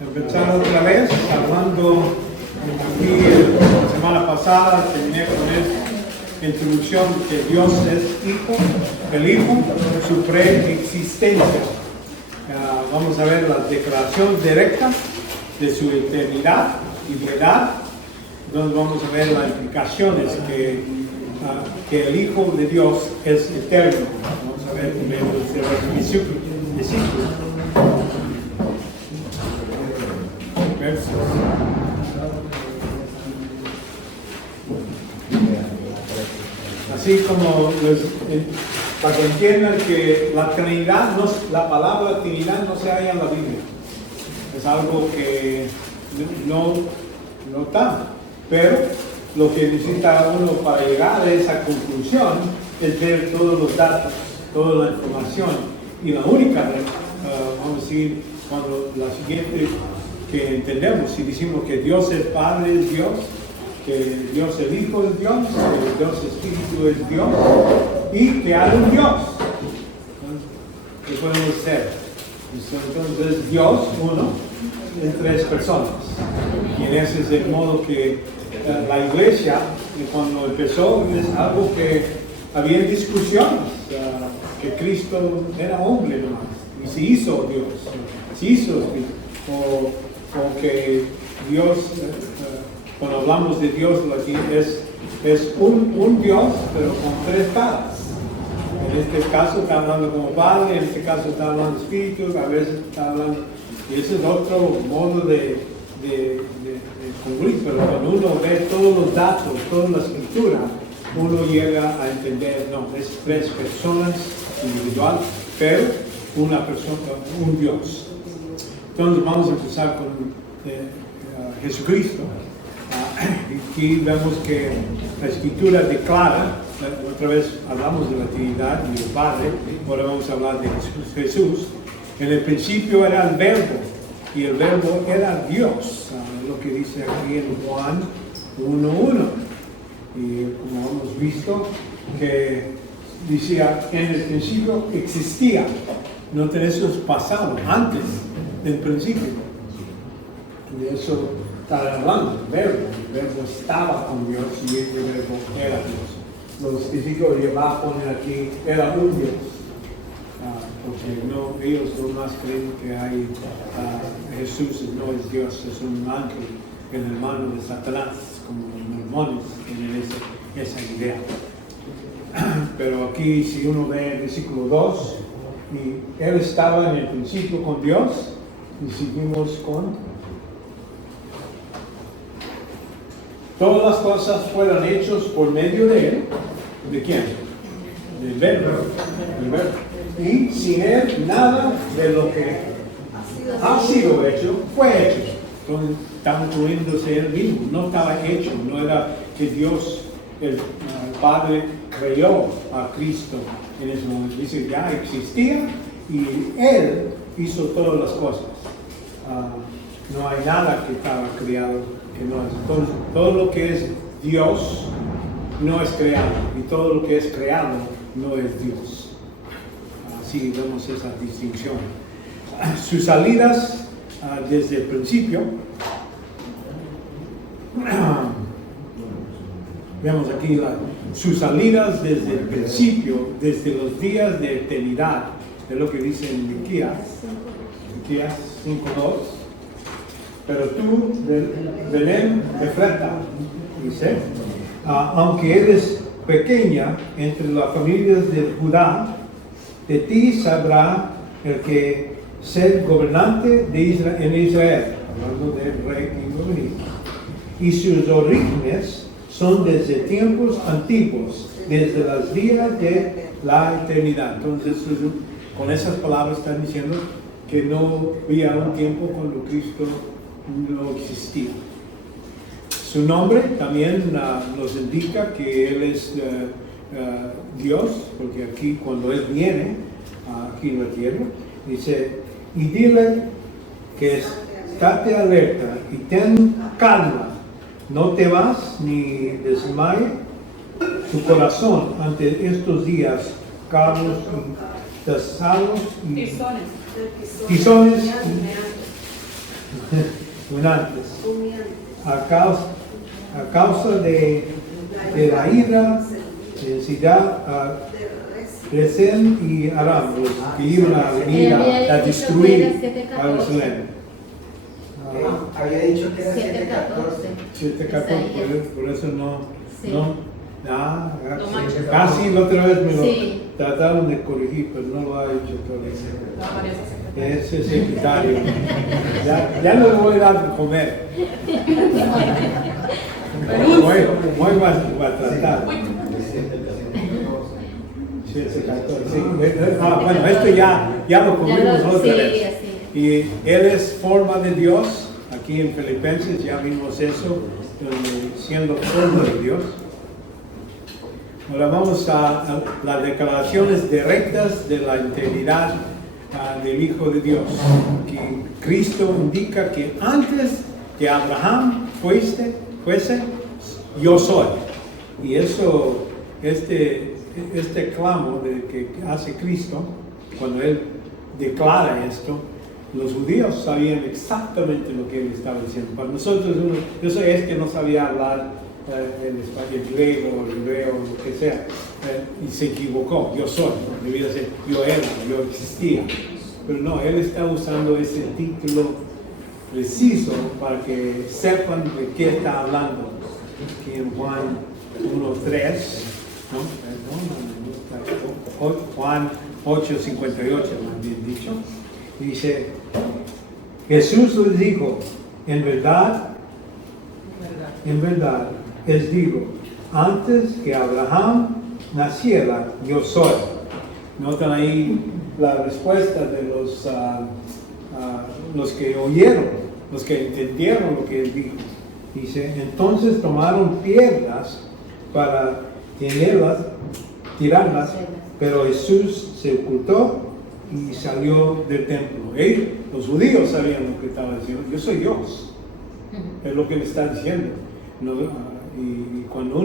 Empezar otra vez hablando aquí la semana pasada terminé con esta introducción que Dios es Hijo, el Hijo, su preexistencia. Vamos a ver la declaración directa de su eternidad y piedad, donde vamos a ver las implicaciones que el Hijo de Dios es eterno. Vamos a ver primero el versículo. Así como para que entiendan que la Trinidad, la palabra Trinidad no se halla en la Biblia. Es algo que no está. Pero lo que necesita uno para llegar a esa conclusión es ver todos los datos, toda la información. Y la única, vamos a decir, cuando la siguiente que entendemos, si decimos que Dios es Padre, es Dios, que Dios es Hijo, es Dios, que Dios Espíritu es Dios, y que hay un Dios. ¿Qué podemos hacer? Entonces Dios, uno, en tres personas. Y en ese es el modo que la iglesia, cuando empezó, es algo que había discusiones, que Cristo era hombre nomás, y se hizo Dios, se hizo Espíritu, o que Dios, cuando hablamos de Dios aquí, es un Dios, pero con tres caras. En este caso está hablando como Padre, en este caso está hablando Espíritu, a veces está hablando, y ese es otro modo de concluir, pero cuando uno ve todos los datos, toda la escritura, uno llega a entender, no, es tres personas individuales, pero una persona, un Dios. Entonces vamos a empezar con Jesucristo. Aquí vemos que la escritura declara, otra vez hablamos de la Trinidad y del Padre, ahora vamos a hablar de Jesús. En el principio era el Verbo, y el Verbo era Dios, lo que dice aquí en Juan 1:1. Y como hemos visto, que decía, en el principio existía, no tenés eso pasado, antes del principio. Y eso está hablando, el verbo estaba con Dios y el verbo era Dios. Los físicos van a poner aquí, era un Dios. Porque no, ellos no más creen que hay Jesús no es Dios, es un ángel en el mano de Satanás, como los mormones tienen esa idea. Pero aquí si uno ve el versículo 2, y él estaba en el principio con Dios, y seguimos con todas las cosas fueron hechas por medio de él. ¿De quién? Del Verbo. Y sin él nada de lo que ha sido hecho fue hecho. Entonces está incluyéndose él mismo. No estaba hecho, no era que Dios, el Padre, creó a Cristo en ese momento. Dice, ya existía y él hizo todas las cosas. No hay nada que estaba creado que no es. Entonces, todo lo que es Dios no es creado, y todo lo que es creado no es Dios. Así vemos esa distinción. Sus salidas desde el principio, vemos aquí sus salidas desde el principio, desde los días de eternidad, es lo que dice en Miqueas 5:2. Pero tú, Belén Efrata, dice, aunque eres pequeña entre las familias de Judá, de ti sabrá el que ser gobernante en Israel, hablando del rey y gobernante. Y sus orígenes son desde tiempos antiguos, desde los días de la eternidad. Entonces, con esas palabras están diciendo que no había un tiempo cuando Cristo no existía. Su nombre también nos indica que Él es Dios, porque aquí cuando Él viene aquí en la tierra, dice, y dile que estate alerta y ten calma, no te vas ni desmaye tu corazón ante estos días, carros y tesanos y tizones un antes. A causa de la ira, necesidad, Resén y Aram, los que iban a venir a destruir Jerusalén. Había dicho que era 7:14. 7:14, por eso no. Sí. Casi la otra vez me lo Sí. trataron de corregir, pero no lo ha hecho todavía. Ese secretario. Ya no le voy a dar de comer. Muy va a tratar. Sí, bueno, esto ya lo cubrimos otra vez. Y Él es forma de Dios. Aquí en Filipenses ya vimos eso, siendo forma de Dios. Ahora vamos a las declaraciones directas de la integridad del Hijo de Dios. Que Cristo indica que antes que Abraham fuese, yo soy. Y eso, este clamo que hace Cristo, cuando Él declara esto, los judíos sabían exactamente lo que Él estaba diciendo. Para nosotros, yo soy que no sabía hablar el español, griego, el hebreo, lo que sea, y se equivocó. Yo soy, debía ser yo era, yo existía. Pero no, Él está usando ese título preciso para que sepan de qué está hablando. Aquí en Juan 1:3, Juan 8:58, más bien dicho, dice: Jesús les dijo, en verdad, les digo, antes que Abraham naciera, yo soy. Notan ahí la respuesta de los que oyeron, los que entendieron lo que él dijo. Dice: entonces tomaron piedras para tirarlas, pero Jesús se ocultó y salió del templo. Los judíos sabían lo que estaba diciendo. Yo soy Dios. Es lo que le está diciendo. Y cuando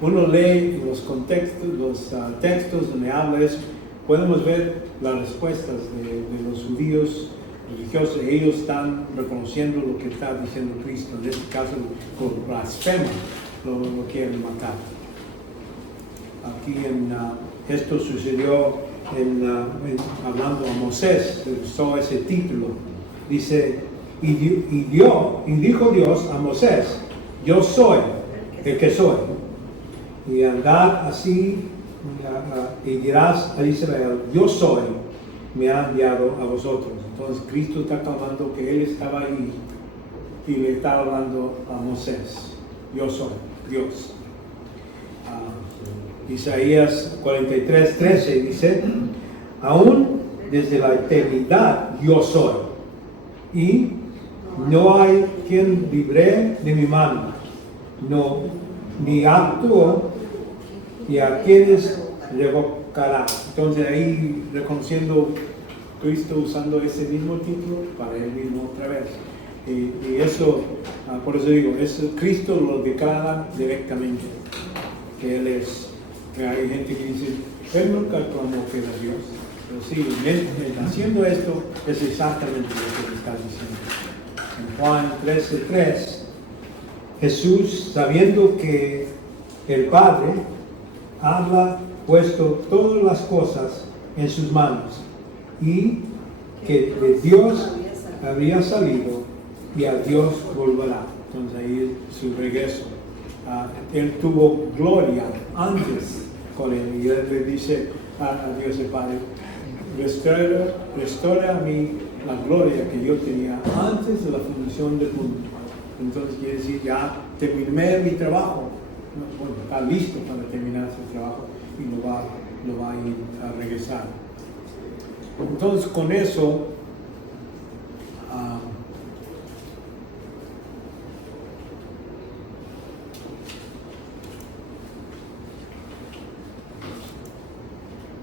uno lee los contextos, los textos donde habla eso, podemos ver las respuestas de los judíos religiosos. Ellos están reconociendo lo que está diciendo Cristo. En este caso, por blasfema, lo quieren matar. Aquí esto sucedió hablando a Moisés, usó ese título. Dice: y dijo Dios a Moisés: yo soy el que soy. Y andad así y dirás a Israel: yo soy, me ha enviado a vosotros. Entonces Cristo está hablando que Él estaba ahí y le está hablando a Moisés: yo soy Dios. Isaías 43:13 dice: aún desde la eternidad yo soy, y no hay quien libre de mi mano, ni actúo, y a quienes revocará. Entonces ahí reconociendo Cristo usando ese mismo título para Él mismo otra vez. Y eso, por eso digo, Cristo lo declara directamente, que Él es. Hay gente que dice: Él nunca clamó que era Dios. Pero sí, haciendo esto es exactamente lo que le está diciendo. En Juan 13:3, Jesús, sabiendo que el Padre habla puesto todas las cosas en sus manos, y que de Dios había salido y a Dios volverá. Entonces ahí es su regreso. Él tuvo gloria antes con Él, y Él le dice a Dios el Padre: restaura a mí la gloria que yo tenía antes de la fundación del mundo. Entonces quiere decir, ya terminé mi trabajo. Bueno, está listo para terminar su trabajo y lo va a ir a regresar. Entonces con eso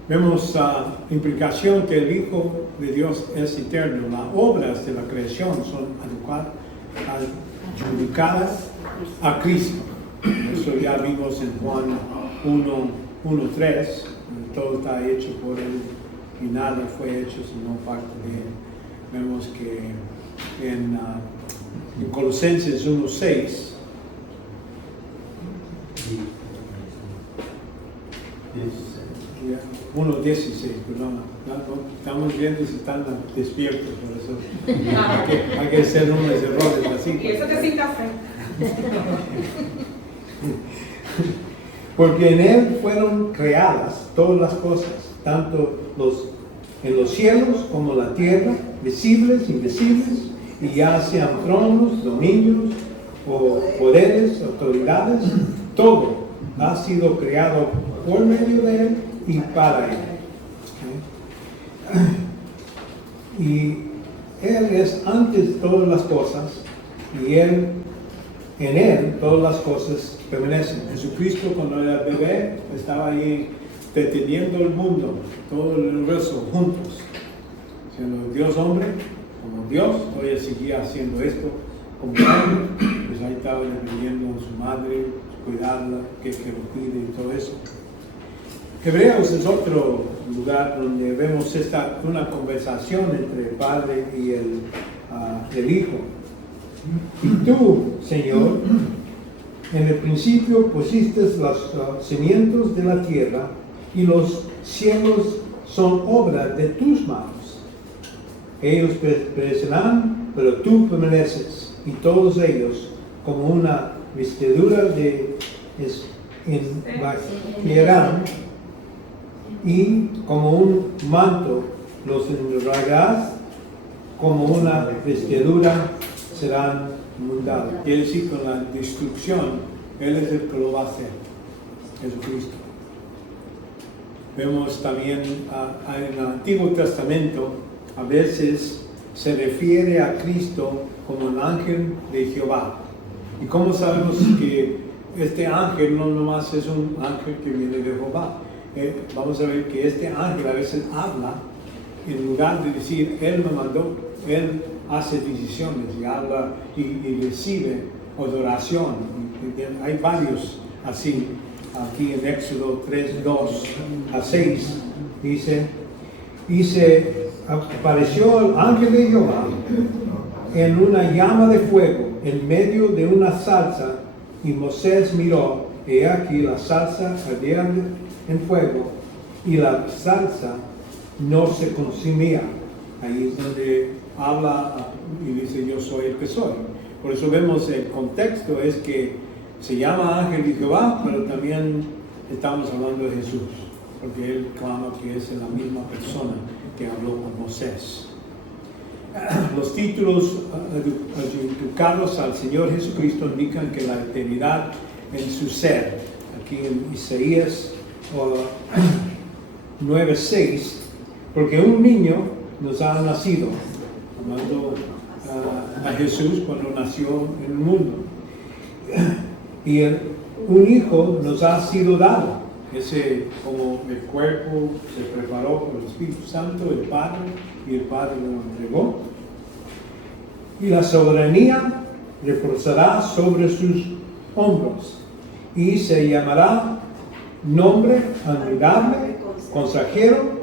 vemos la implicación que el Hijo de Dios es eterno. Las obras de la creación son adjudicadas a Cristo. Eso ya vimos en Juan 1:3. Todo está hecho por Él y nada fue hecho sino parte de Él. Vemos que en Colosenses 1:6. Yeah, 1:16, perdón. Estamos viendo si están despiertos, por eso hay que hacer unos errores así. Y eso te cita fe. Porque en Él fueron creadas todas las cosas, tanto en los cielos como en la tierra, visibles, invisibles, y ya sean tronos, dominios, o poderes, autoridades, todo ha sido creado por medio de Él y para Él. ¿Okay? Y Él es antes de todas las cosas, y en Él todas las cosas permanecen. Jesucristo, cuando era bebé, estaba ahí deteniendo el mundo, todo el universo juntos, siendo Dios hombre, como Dios, todavía seguía haciendo esto como hombre, pues ahí estaba dependiendo de su madre, cuidarla, que lo cuide y todo eso. Hebreos es otro lugar donde vemos una conversación entre el Padre y el Hijo. Y tú, Señor, en el principio pusiste los cimientos de la tierra, y los cielos son obra de tus manos. Ellos perecerán, pero tú permaneces, y todos ellos, como una vestidura envaquearán, y como un manto los enrollarás, como una vestidura serán mundados. Quiere decir, con la destrucción, Él es el que lo va a hacer, Jesucristo. Vemos también en el Antiguo Testamento, a veces se refiere a Cristo como el ángel de Jehová. ¿Y cómo sabemos que este ángel no nomás es un ángel que viene de Jehová? Vamos a ver que este ángel a veces habla, en lugar de decir, Él me mandó, Él hace decisiones y habla y recibe adoración. Hay varios así. Aquí en Éxodo 3:2-6 dice, y se apareció el ángel de Jehová en una llama de fuego en medio de una zarza, y Moisés miró, y aquí la zarza ardía en fuego, y la zarza no se consumía. Ahí es donde habla y dice, yo soy el que soy. Por eso vemos el contexto es que se llama ángel de Jehová, pero también estamos hablando de Jesús, porque él clama que es la misma persona que habló con Moisés. Los títulos educados al Señor Jesucristo indican que la eternidad en su ser. Aquí en Isaías 9:6, porque un niño nos ha nacido, hablando a Jesús cuando nació en el mundo, y un hijo nos ha sido dado. Ese, como el cuerpo se preparó por el Espíritu Santo, el Padre, y el Padre lo entregó. Y la soberanía reposará sobre sus hombros, y se llamará nombre admirable, consejero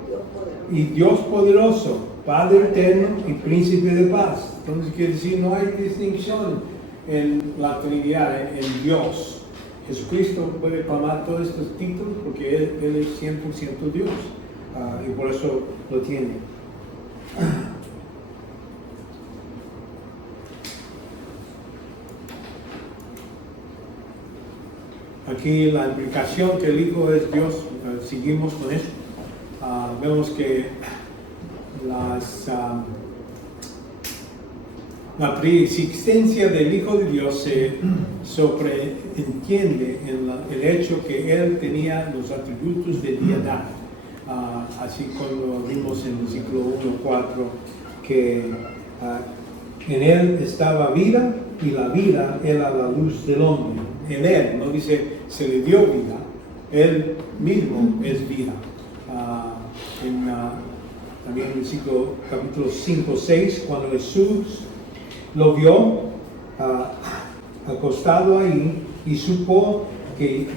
y Dios poderoso, Padre eterno y príncipe de paz. Entonces quiere decir, no hay distinción en la Trinidad, en Dios. Jesucristo puede clamar todos estos títulos porque Él es 100% Dios, y por eso lo tiene. Aquí la implicación que el Hijo es Dios, seguimos con eso. Vemos que la preexistencia del Hijo de Dios se sobreentiende en el hecho que Él tenía los atributos de deidad. Así como vimos en el versículo 1:4, que en Él estaba vida, y la vida era la luz del hombre. En Él, no dice se le dio vida, Él mismo es vida. También en el capítulo 5:6, cuando Jesús lo vio acostado ahí y supo que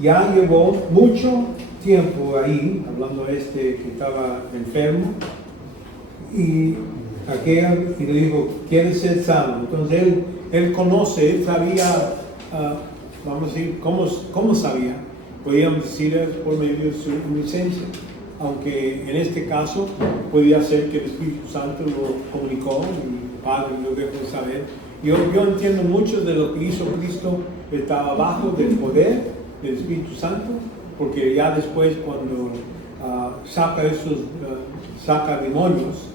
ya llevó mucho tiempo ahí, hablando que estaba enfermo, y aquel y le dijo, ¿quieres ser sano? Entonces él conoce, él sabía, vamos a decir, ¿cómo sabía? Podíamos decir por medio de su omnisciencia, aunque en este caso podía ser que el Espíritu Santo lo comunicó y el Padre lo dejó saber. Yo entiendo mucho de lo que hizo Cristo, estaba abajo del poder del Espíritu Santo, porque ya después cuando saca demonios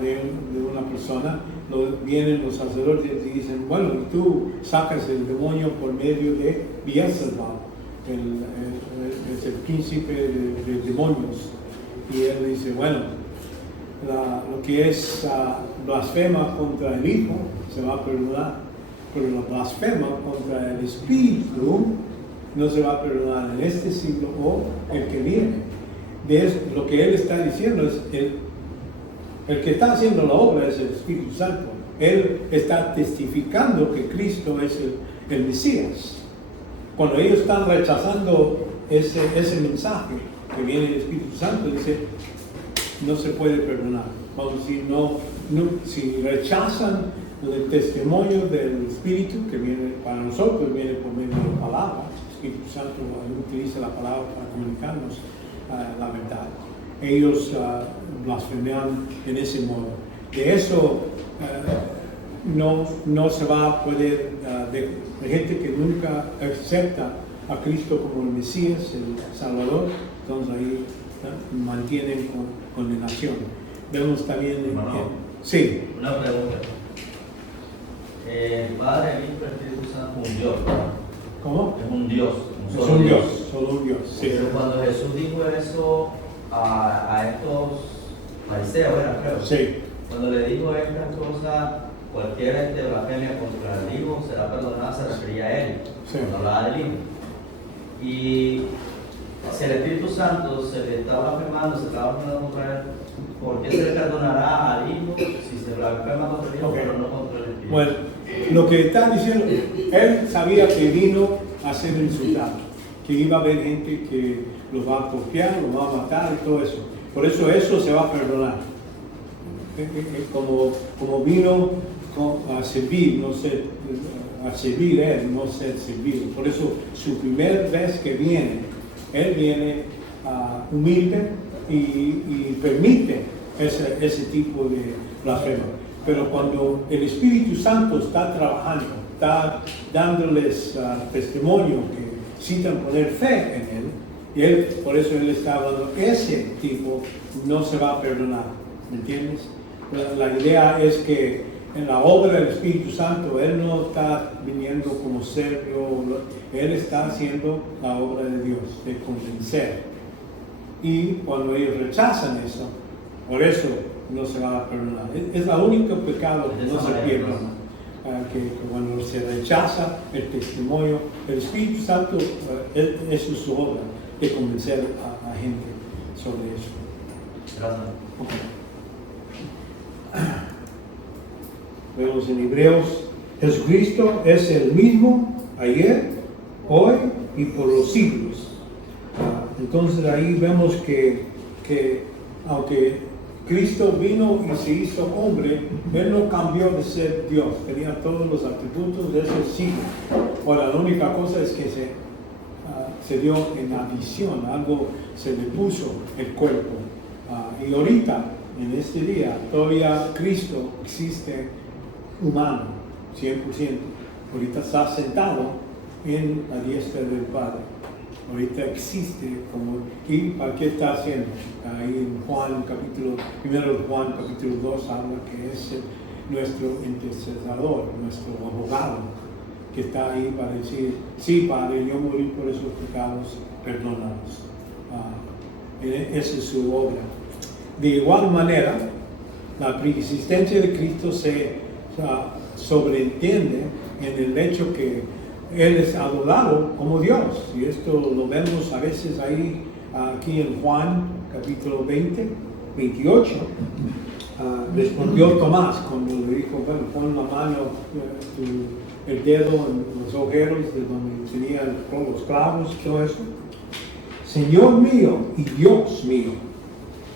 de una persona, vienen los sacerdotes y dicen, bueno, y tú sacas el demonio por medio de Beelzebub, es el príncipe de demonios. Y él dice, bueno, lo que es blasfema contra el Hijo se va a perdonar, pero la blasfema contra el Espíritu no se va a perdonar en este siglo o el que viene. Lo que él está diciendo es, el que está haciendo la obra es el Espíritu Santo. Él está testificando que Cristo es el Mesías. Cuando ellos están rechazando ese mensaje que viene del Espíritu Santo, dice, no se puede perdonar. Vamos a decir, si rechazan el testimonio del Espíritu, que viene para nosotros, viene por medio de la palabra, el Espíritu Santo utiliza la palabra para comunicarnos la verdad. Ellos blasfemean en ese modo. De eso no se va a poder, de gente que nunca acepta a Cristo como el Mesías, el Salvador, entonces ahí mantienen condenación. Vemos también sí. Una pregunta. El Padre, el Hijo y el Espíritu Santo es un Dios, ¿verdad? ¿Cómo? Es un Dios. Es un Dios, solo un Dios. Sí. Pero cuando Jesús dijo eso a estos fariseos, ¿verdad? Creo. Sí. Cuando le dijo estas cosas, cualquier blasfemia contra el Hijo será perdonada, se refería a él, Sí. cuando hablaba del Hijo. Y si el Espíritu Santo se le está blasfemando, se está blasfemando contra él, ¿por qué se le perdonará al Hijo si se blasfema contra el Hijo, Okay. pero no contra el Espíritu? Bueno, lo que está diciendo, él sabía que vino a ser insultado, que iba a haber gente que los va a copiar, los va a matar y todo eso. Por eso se va a perdonar. Como vino a servir, no ser, a servir él, no ser servido. Por eso su primera vez que viene, él viene humilde y permite ese tipo de blasfema. Pero cuando el Espíritu Santo está trabajando, está dándoles testimonio que necesitan poner fe en él, por eso él está hablando, ese tipo no se va a perdonar, ¿me entiendes? La idea es que en la obra del Espíritu Santo, él no está viniendo como serio, él está haciendo la obra de Dios, de convencer. Y cuando ellos rechazan eso, por eso no se va a perdonar. Es el único pecado que no se pierde. Que cuando se rechaza el testimonio, el Espíritu Santo, eso es su obra, de convencer a gente sobre eso. Gracias. Vemos en Hebreos, Jesucristo es el mismo ayer, hoy y por los siglos. Entonces ahí vemos que aunque Cristo vino y se hizo hombre, él no cambió de ser Dios, tenía todos los atributos de ese siglo. Ahora, la única cosa es que se dio en la visión, algo se le puso el cuerpo. Y ahorita, en este día, todavía Cristo existe humano, 100%. Ahorita está sentado en la diestra del Padre. Ahorita existe ¿y para qué está haciendo? Ahí en Juan capítulo 2 habla que es nuestro intercesor, nuestro abogado, que está ahí para decir, sí, Padre, yo morí por esos pecados, perdónanos. Esa es su obra. De igual manera, la preexistencia de Cristo se sobreentiende en el hecho que Él es adorado como Dios. Y esto lo vemos a veces ahí, aquí en Juan, capítulo 28. Respondió Tomás cuando le dijo, bueno, pon la mano, el dedo en los agujeros de donde tenía los clavos y todo eso. Señor mío y Dios mío.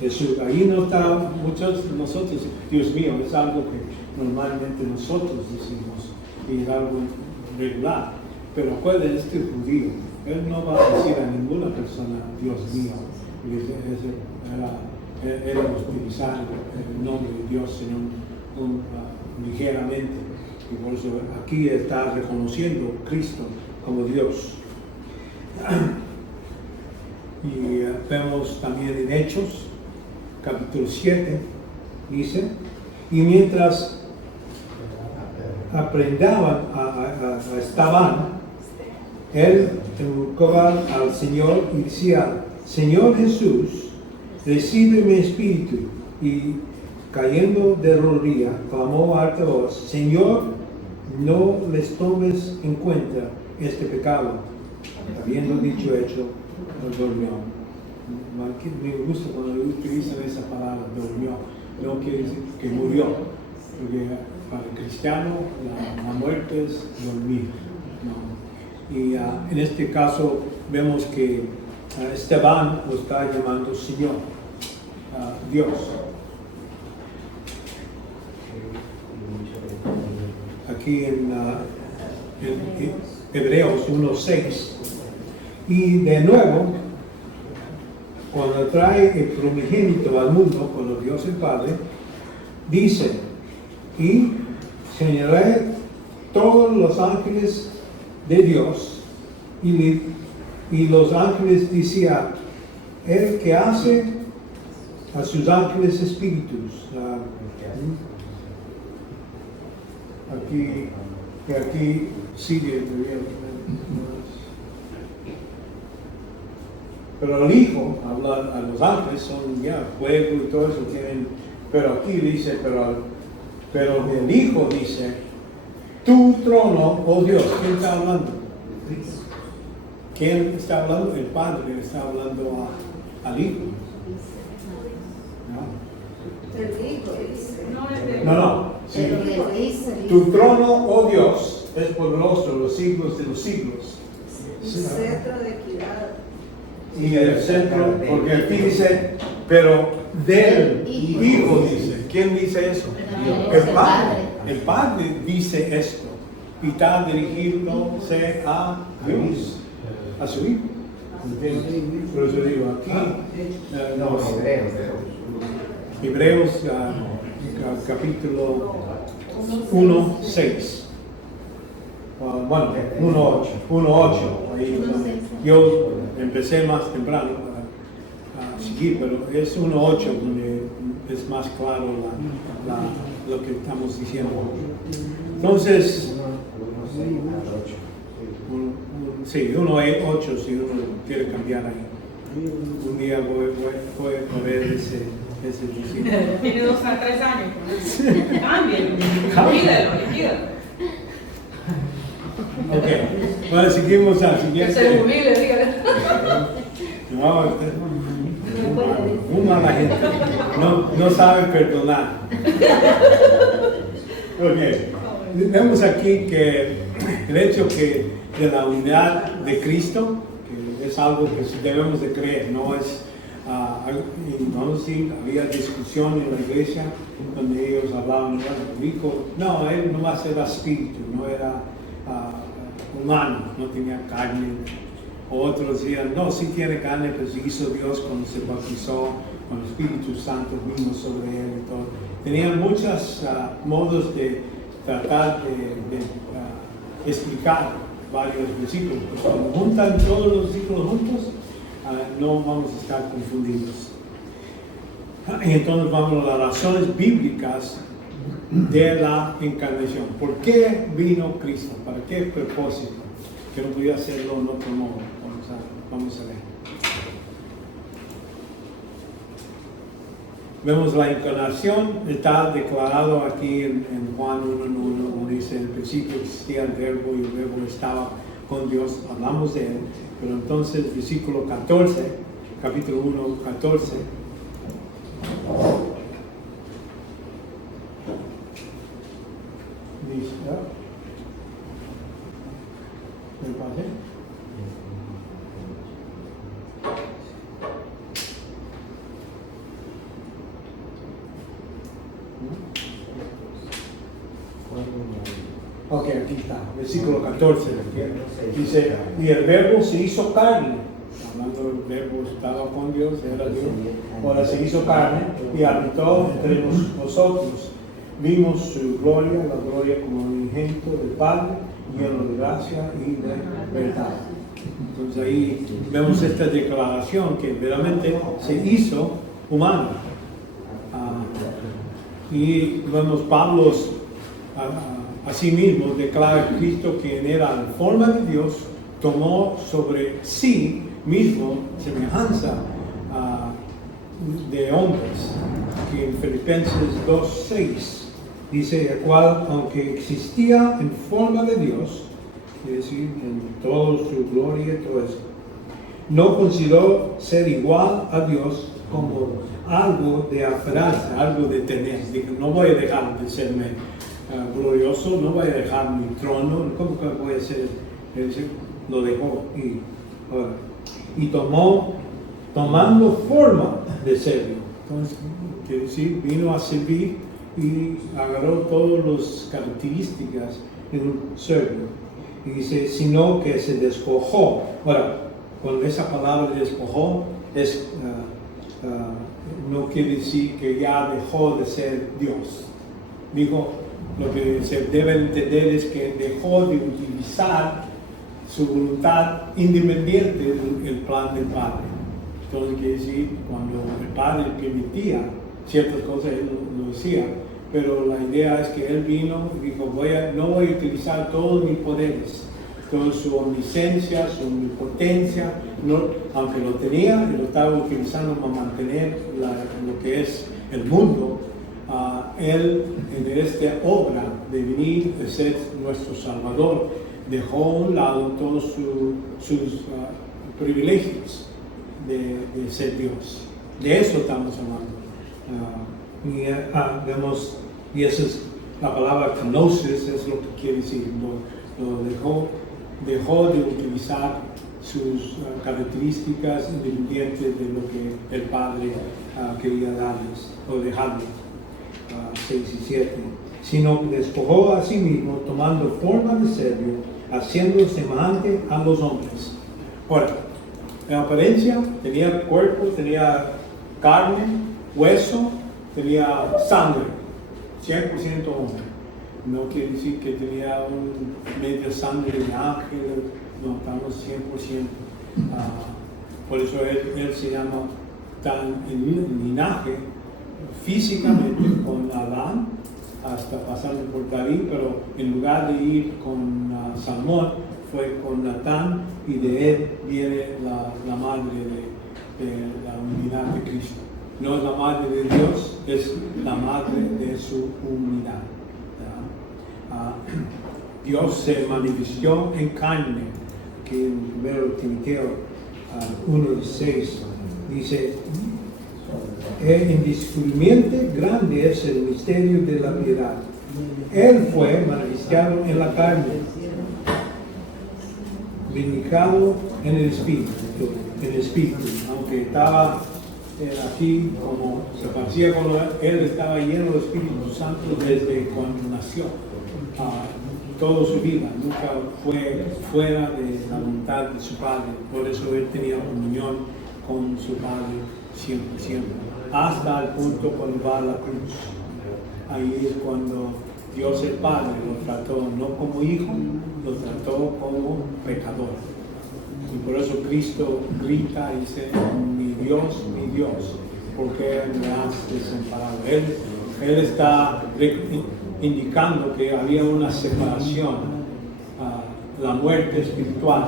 Jesús. Ahí no está muchos de nosotros, Dios mío, es algo que normalmente nosotros decimos y es algo regular. Pero acuérdense, este judío, él no va a decir a ninguna persona, Dios mío, era utilizar el nombre de Dios ligeramente. Y por eso aquí está reconociendo a Cristo como Dios. Y vemos también en Hechos, capítulo 7, dice, y mientras aprendaban a Esteban, él invocaba al Señor y decía, Señor Jesús, recibe mi espíritu. Y cayendo de rodillas, clamó a alta voz, Señor, no les tomes en cuenta este pecado. Habiendo dicho hecho, durmió. Me gusta cuando utilizan esa palabra, durmió. No quiere decir que murió, porque para el cristiano la muerte es dormir. No. Y en este caso vemos que Esteban lo está llamando Señor, Dios. Aquí en Hebreos 1:6. Y de nuevo, cuando trae el primogénito al mundo, cuando Dios el Padre, dice, y señalé todos los ángeles de Dios, y los ángeles decían, el que hace a sus ángeles espíritus. Aquí sigue. Pero el Hijo, habla a los ángeles, son ya fuego y todo eso tienen, pero aquí dice, pero el Hijo dice, tu trono, oh Dios, ¿quién está hablando? ¿Quién está hablando? El Padre está hablando al Hijo. No. Sí. Tu trono, oh Dios, es poderoso los siglos de los siglos. Cetro de equidad. Y el centro, porque aquí dice, pero del Hijo dice. ¿Quién dice eso? El Padre. El Padre dice esto. Y está dirigiéndose a Dios, a su Hijo. Por eso digo, aquí, Hebreos capítulo 1:6. Bueno, 1:8. Yo empecé más temprano para seguir, pero es 1:8 donde es más claro lo que estamos diciendo. Entonces, sí, 1:8 si uno quiere cambiar ahí. Un día voy a ver ese discípulo. Tiene 2 a 3 años. Cámbialo. Ok, bueno, seguimos al siguiente. Que se jubile, dígale. No, muy mala gente. No sabe perdonar. Ok, vemos aquí que el hecho que de la unidad de Cristo, que es algo que debemos de creer, no es, vamos a decir, había discusión en la iglesia donde ellos hablaban, no, él no va a ser espíritu, no era humano, no tenía carne. Otros decían, no, sí tiene carne, pero se hizo Dios cuando se bautizó, cuando el Espíritu Santo vino sobre él y todo. Tenían muchos modos de tratar de explicar varios versículos. Pues cuando juntan todos los versículos juntos, no vamos a estar confundidos. Y entonces vamos a las razones bíblicas de la encarnación. ¿Por qué vino Cristo? ¿Para qué propósito? Que no podía hacerlo en otro modo. Vamos a ver. Vemos la encarnación, está declarado aquí en Juan 1:1, donde dice, en el principio existía el verbo y el verbo estaba con Dios, hablamos de él, pero entonces versículo 14, capítulo 1, 14, dice, ¿me pasé? Ok, aquí está, versículo 14. Dice, y el verbo se hizo carne. Hablando del verbo, estaba con Dios, era Dios. Ahora se hizo carne y habitó entre nosotros. Vimos su gloria, la gloria como unigénito del Padre, lleno de gracia y de verdad. Entonces ahí vemos esta declaración que verdaderamente se hizo humano. Y vemos Pablo a sí mismo declara que Cristo, quien era en forma de Dios, tomó sobre sí mismo semejanza de hombres. Aquí en Filipenses 2:6 dice, el cual, aunque existía en forma de Dios, es decir, en toda su gloria y todo eso, no consideró ser igual a Dios como algo de aferrarse, algo de tener. Dijo, no voy a dejar de serme glorioso, no voy a dejar mi trono, ¿cómo que voy a ser? Lo dejó y tomando forma de serlo. Entonces, quiere decir, vino a servir y agarró todas las características de un servo. Y dice, sino que se despojó. Ahora, con esa palabra despojó, no quiere decir que ya dejó de ser Dios. Digo, lo que se debe entender es que dejó de utilizar su voluntad independiente del plan del Padre. Entonces quiere decir, cuando el Padre permitía ciertas cosas, él lo decía, pero la idea es que él vino y dijo, no voy a utilizar todos mis poderes, toda su omnisciencia, su omnipotencia, aunque lo tenía, y lo estaba utilizando para mantener lo que es el mundo. Él, en esta obra de venir a ser nuestro Salvador, dejó a un lado todos sus privilegios de ser Dios. De eso estamos hablando. Vemos, y esa es la palabra kenosis, es lo que quiere decir. Lo dejó de utilizar sus características independientes de lo que el Padre quería darles o dejarles. 6 y 7, sino que despojó a sí mismo, tomando forma de servo, haciendo semejante a los hombres. Ahora, en apariencia tenía cuerpo, tenía carne, hueso, tenía sangre, 100% hombre. No quiere decir que tenía media sangre de ángel, no, estamos 100%. Por eso él se llama tan en linaje físicamente con Adán hasta pasando por David, pero en lugar de ir con Salmón fue con Natán, y de él viene la madre de la unidad de Cristo. No es la madre de Dios, es la madre de su unidad. Dios se manifestó en carne, que en 1 Timoteo 1:6 dice, indiscutiblemente grande es el misterio de la piedad. Él fue manifestado en la carne, vindicado en el espíritu, aunque estaba aquí como se parecía cuando él estaba lleno del Espíritu Santo desde cuando nació. Toda su vida, nunca fue fuera de la voluntad de su Padre, por eso él tenía comunión con su Padre siempre, hasta el punto cuando va a la cruz. Ahí es cuando Dios el Padre lo trató no como hijo, lo trató como pecador. Y por eso Cristo grita y dice, mi Dios, ¿por qué me has desamparado? Él está indicando que había una separación, la muerte espiritual,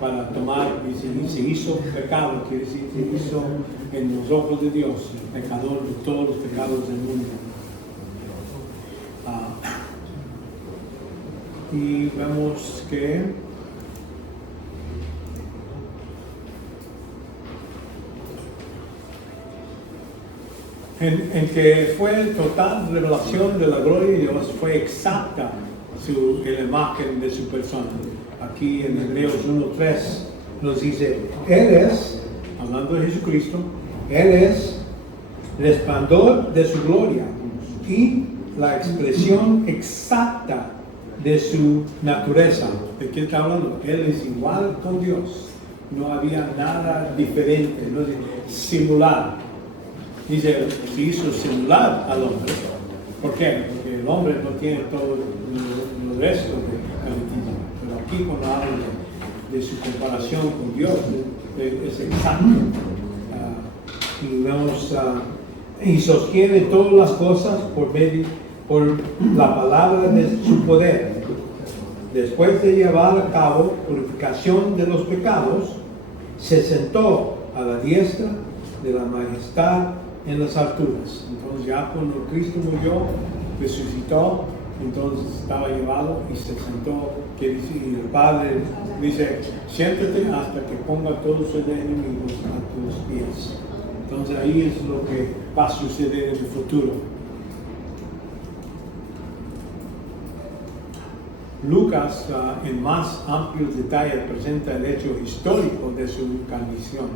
para tomar, y se hizo pecado, quiere decir, se hizo en los ojos de Dios, el pecador de todos los pecados del mundo. Y vemos que en que fue total revelación de la gloria de Dios, fue exacta la imagen de su persona. Aquí en Hebreos 1:3 nos dice, Él es, hablando de Jesucristo, Él es resplandor de su gloria y la expresión exacta de su naturaleza. ¿De qué está hablando? Él es igual con Dios. No había nada diferente, no es similar. Dice, se hizo similar al hombre. ¿Por qué? Porque el hombre no tiene todo lo resto de características. Pero aquí cuando habla de su comparación con Dios, es exacto. Y vemos, y sostiene todas las cosas por la palabra de su poder. Después de llevar a cabo purificación de los pecados, se sentó a la diestra de la majestad en las alturas. Entonces ya cuando Cristo murió, resucitó, entonces estaba llevado y se sentó, y el Padre dice, siéntate hasta que ponga todos sus enemigos a tus pies. Entonces ahí es lo que va a suceder en el futuro. Lucas, en más amplios detalles, presenta el hecho histórico de su encarnación,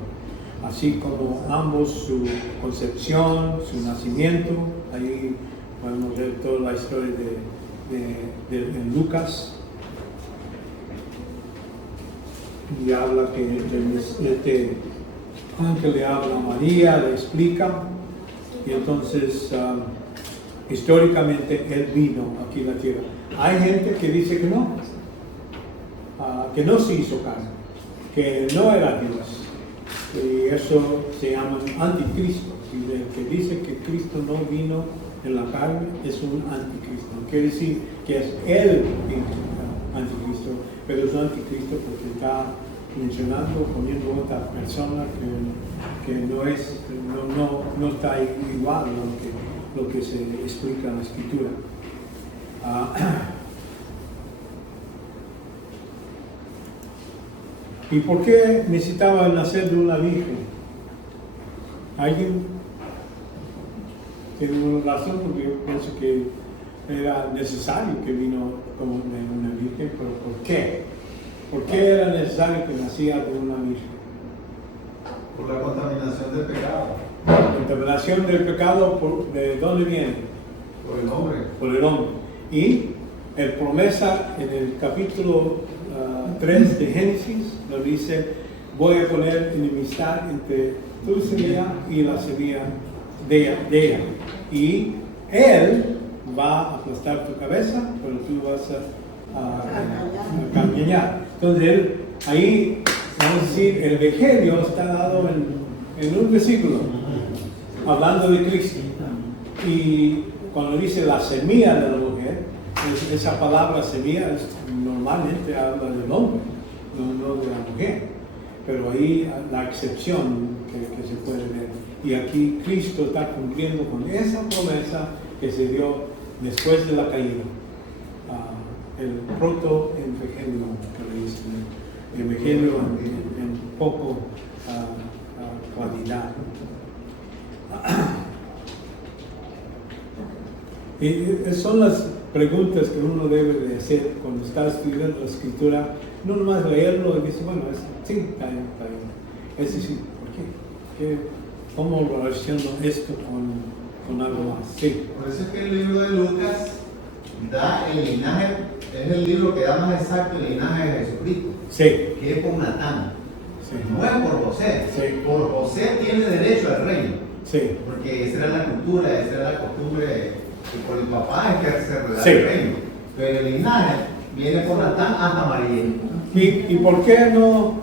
así como ambos su concepción, su nacimiento. Ahí podemos ver toda la historia de Lucas. Y habla que este ángel le habla a María, le explica, y entonces históricamente él vino aquí a la tierra. Hay gente que dice que no se hizo carne, que no era Dios, y eso se llama anticristo. Y el que dice que Cristo no vino en la carne es un anticristo. Quiere decir que es el anticristo, pero es un anticristo porque está mencionando, poniendo otra persona que no está igual a lo que se explica en la Escritura. ¿Y por qué necesitaba nacer de una virgen? ¿Alguien tiene una razón? Porque yo pienso que era necesario que vino como de una virgen, pero ¿por qué? ¿Por qué era necesario que naciera de una virgen? Por la contaminación del pecado. La contaminación del pecado, ¿de dónde viene? Por el hombre. Por el hombre. Y el promesa en el capítulo 3 de Génesis nos dice, voy a poner enemistad entre tu semilla y la semilla de ella. Y él va a aplastar tu cabeza, pero tú vas a cañonear. Entonces ahí, vamos a decir, el evangelio está dado en un versículo, hablando de Cristo. Y cuando dice la semilla de la mujer, esa palabra semilla normalmente habla del hombre, no de la mujer. Pero ahí la excepción que se puede ver. Y aquí Cristo está cumpliendo con esa promesa que se dio después de la caída. El proto-evangelio, que le dicen, el evangelio en poco cualidad. Y son las preguntas que uno debe de hacer cuando está estudiando la Escritura. No nomás leerlo y decir, bueno, sí, está bien. Es decir, ¿por qué? ¿Cómo relaciono esto con algo más? Sí. Por eso es que el libro de Lucas da el linaje, es el libro que da más exacto el linaje de Jesucristo. Sí. Que es por Natán. Sí. No es por José. Sí. Por José tiene derecho al reino. Sí. Porque esa era la cultura, esa era la costumbre, y por el papá es que se redacta Sí. el reino. Pero el linaje viene por Natán hasta María. ¿Y por qué no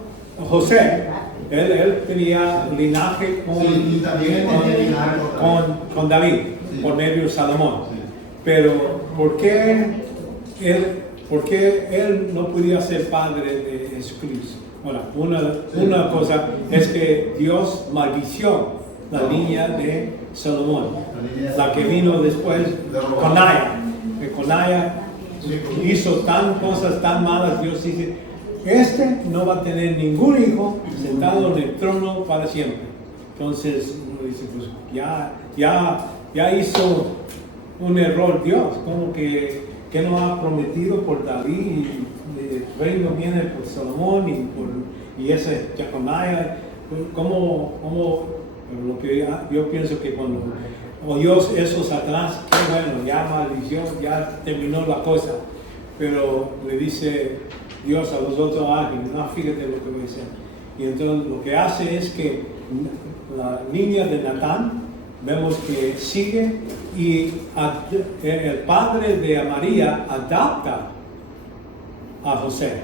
José? Él tenía linaje con, Sí, y también él tenía linaje con David, Sí. por medio de Salomón. Sí. Pero ¿por qué él no podía ser padre de Jesucristo? Ahora, una cosa es que Dios maldició la línea de Salomón, la que vino después, Conaya. Que Conaya hizo cosas tan malas. Dios dice, no va a tener ningún hijo sentado en el trono para siempre. Entonces uno dice, pues ya hizo un error Dios, como que no ha prometido por David, y el reino viene por Salomón y ese Jeconiah, pero lo que yo pienso que cuando oyó eso Satanás, qué bueno, ya maldició, ya terminó la cosa. Pero le dice Dios a los otros ángeles, no, fíjate lo que voy a hacer. Y entonces lo que hace es que la línea de Natán, vemos que sigue y el padre de María adapta a José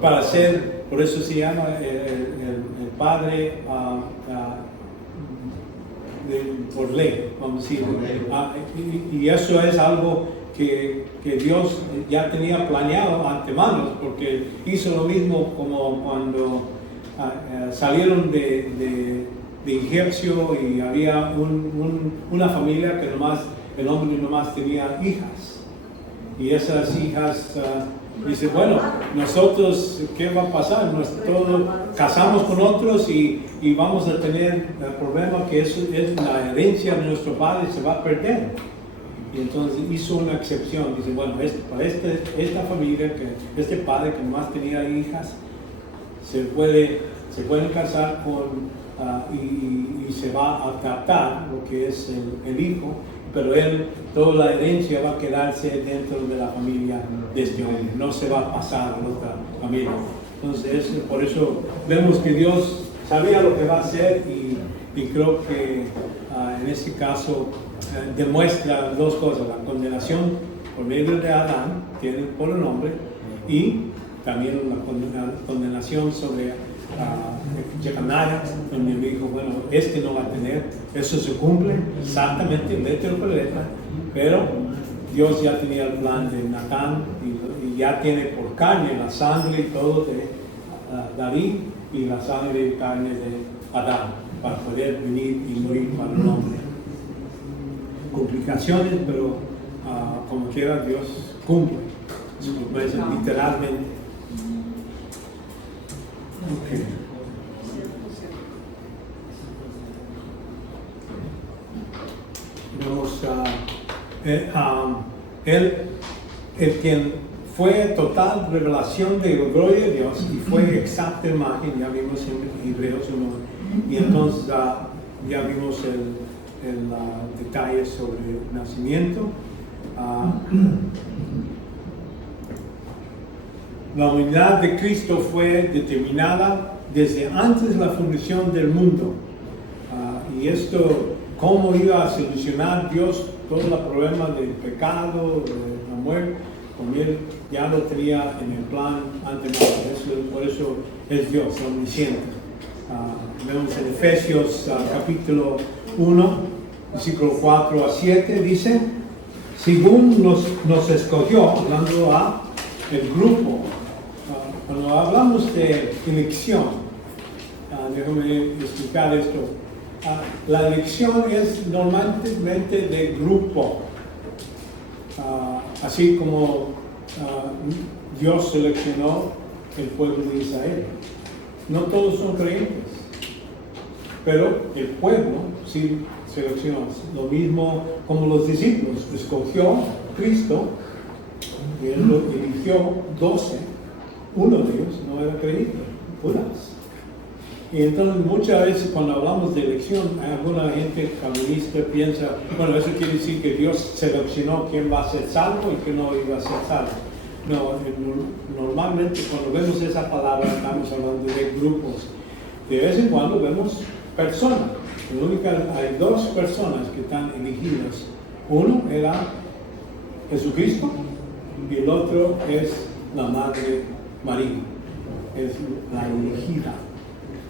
para ser, por eso se llama el padre por ley, vamos a decir. Y eso es algo que Dios ya tenía planeado antemano, porque hizo lo mismo como cuando salieron de Egipcio y había una familia que nomás, el hombre nomás tenía hijas. Y esas hijas dice, bueno, nosotros, ¿qué va a pasar? Nosotros casamos con otros y vamos a tener el problema que es la herencia de nuestro padre se va a perder. Y entonces hizo una excepción, dice, bueno, para esta familia, este padre que nomás tenía hijas, se pueden casar con, y se va a adaptar lo que es el hijo, pero toda la herencia va a quedarse dentro de la familia de este hombre, no se va a pasar a otra familia. Entonces, por eso vemos que Dios sabía lo que va a hacer y creo que en este caso demuestra dos cosas: la condenación por medio de Adán, tiene por el hombre, y también la condenación sobre Jeconiah, donde me dijo, bueno, no va a tener, eso se cumple exactamente, letra por letra, pero Dios ya tenía el plan de Natán y ya tiene por carne la sangre y todo de David y la sangre y carne de Adán para poder venir y morir para el hombre. Complicaciones, pero como quiera Dios cumple su promesa literalmente. Okay. Vamos el quien fue total revelación de la gloria de Dios y fue exacta imagen, ya vimos en Hebreos 1, y entonces ya vimos el detalle sobre el nacimiento. La unidad de Cristo fue determinada desde antes de la fundación del mundo. Y esto, cómo iba a solucionar Dios todo el problema del pecado, de la muerte, con él ya lo tenía en el plan antemano. Por eso es Dios, omnisciente. Vemos en Efesios capítulo 1, versículo 4 a 7, dice, según nos escogió, hablando a el grupo. Cuando hablamos de elección, déjame explicar esto. La elección es normalmente de grupo, así como Dios seleccionó el pueblo de Israel. No todos son creyentes, pero el pueblo sí seleccionó. Lo mismo como los discípulos, escogió Cristo y él lo eligió 12. Uno de ellos no era creyente, Judas. Y entonces muchas veces cuando hablamos de elección, alguna gente calvinista piensa, bueno, eso quiere decir que Dios seleccionó quién va a ser salvo y quién no iba a ser salvo. No, normalmente cuando vemos esa palabra estamos hablando de grupos. De vez en cuando vemos personas. Hay dos personas que están elegidas. Uno era Jesucristo y el otro es la Madre María, es la elegida,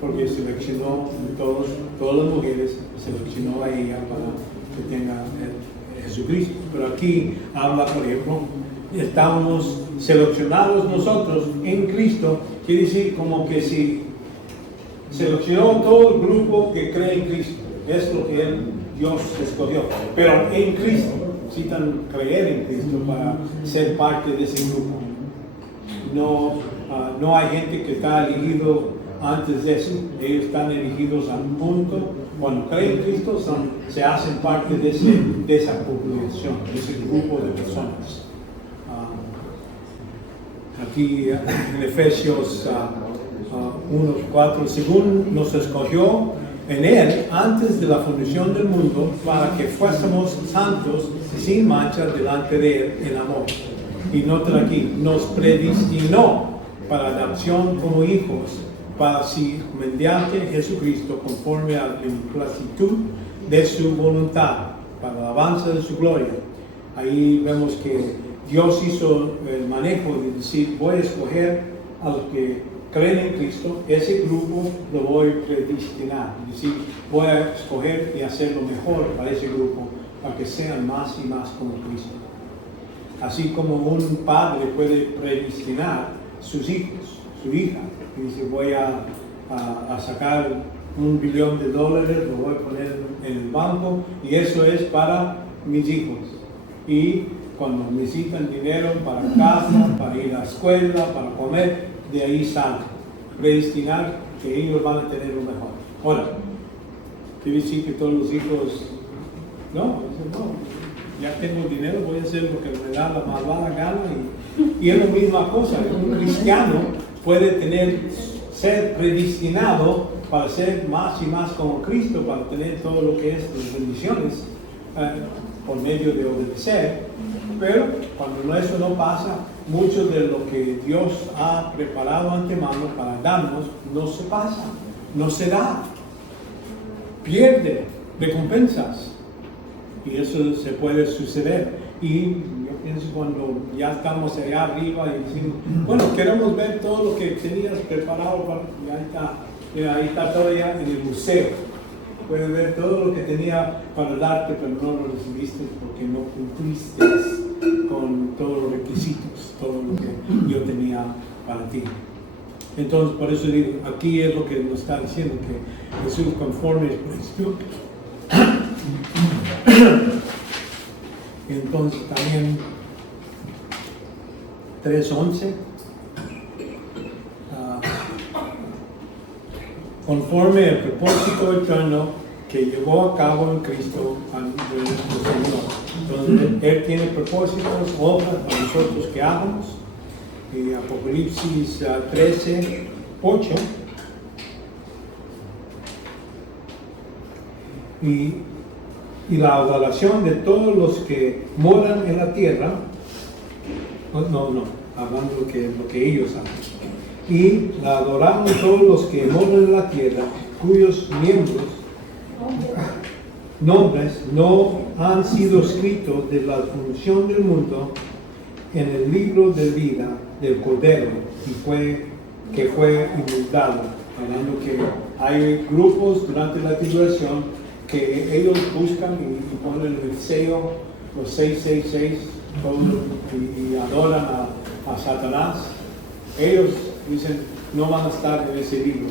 porque seleccionó todas las mujeres, seleccionó a ella para que tenga Jesucristo. Pero aquí habla, por ejemplo, estamos seleccionados nosotros en Cristo, quiere decir como que si seleccionó todo el grupo que cree en Cristo, es lo que Dios escogió, pero en Cristo, necesitan creer en Cristo para ser parte de ese grupo. No hay gente que está elegido antes de eso, ellos están elegidos al punto, cuando creen en Cristo se hacen parte de esa población, de ese grupo de personas. Aquí en Efesios 1:4, según nos escogió en Él antes de la fundación del mundo para que fuésemos santos sin mancha delante de Él en amor. Y nota aquí, nos predestinó para adopción como hijos, para si mediante Jesucristo, conforme a la plenitud de su voluntad, para la alabanza de su gloria. Ahí vemos que Dios hizo el manejo de decir, voy a escoger a los que creen en Cristo, ese grupo lo voy a predestinar, es decir, voy a escoger y hacer lo mejor para ese grupo, para que sean más y más como Cristo. Así como un padre puede predestinar sus hijos, su hija, y dice, voy a sacar $1 billón, lo voy a poner en el banco, y eso es para mis hijos. Y cuando necesitan dinero para casa, para ir a la escuela, para comer, de ahí sale. Predestinar que ellos van a tener lo mejor. Ahora, quiere decir que todos los hijos, no, ya tengo dinero, voy a hacer lo que me da la malvada gana. Y es la misma cosa, un cristiano puede ser predestinado para ser más y más como Cristo, para tener todo lo que es las bendiciones por medio de obedecer. Pero cuando eso no pasa, mucho de lo que Dios ha preparado antemano para darnos no se pasa, no se da, pierde recompensas. Y eso se puede suceder. Y yo pienso cuando ya estamos allá arriba y decimos, bueno, queremos ver todo lo que tenías preparado para, y ahí está, mira, ahí está todavía en el museo. Puedes ver todo lo que tenía para darte, pero no lo recibiste porque no cumpliste con todos los requisitos, todo lo que yo tenía para ti. Entonces, por eso digo, aquí es lo que nos está diciendo, que Jesús conforme es Cristo. Entonces también 3:11, conforme al propósito eterno que llevó a cabo en Cristo nuestro Señor. Entonces, Él tiene propósitos, obras para nosotros que hagamos. Y Apocalipsis 13:8. Y la adoración de todos los que moran en la tierra, hablando de lo que ellos hacen. Y la adoraron todos los que moran en la tierra, cuyos nombres no han sido escritos de la fundación del mundo en el libro de vida del Cordero que fue inmutado. Hablando que hay grupos durante la tribulación que ellos buscan y ponen el sello, los 666, y adoran a Satanás. Ellos dicen, no van a estar en ese libro.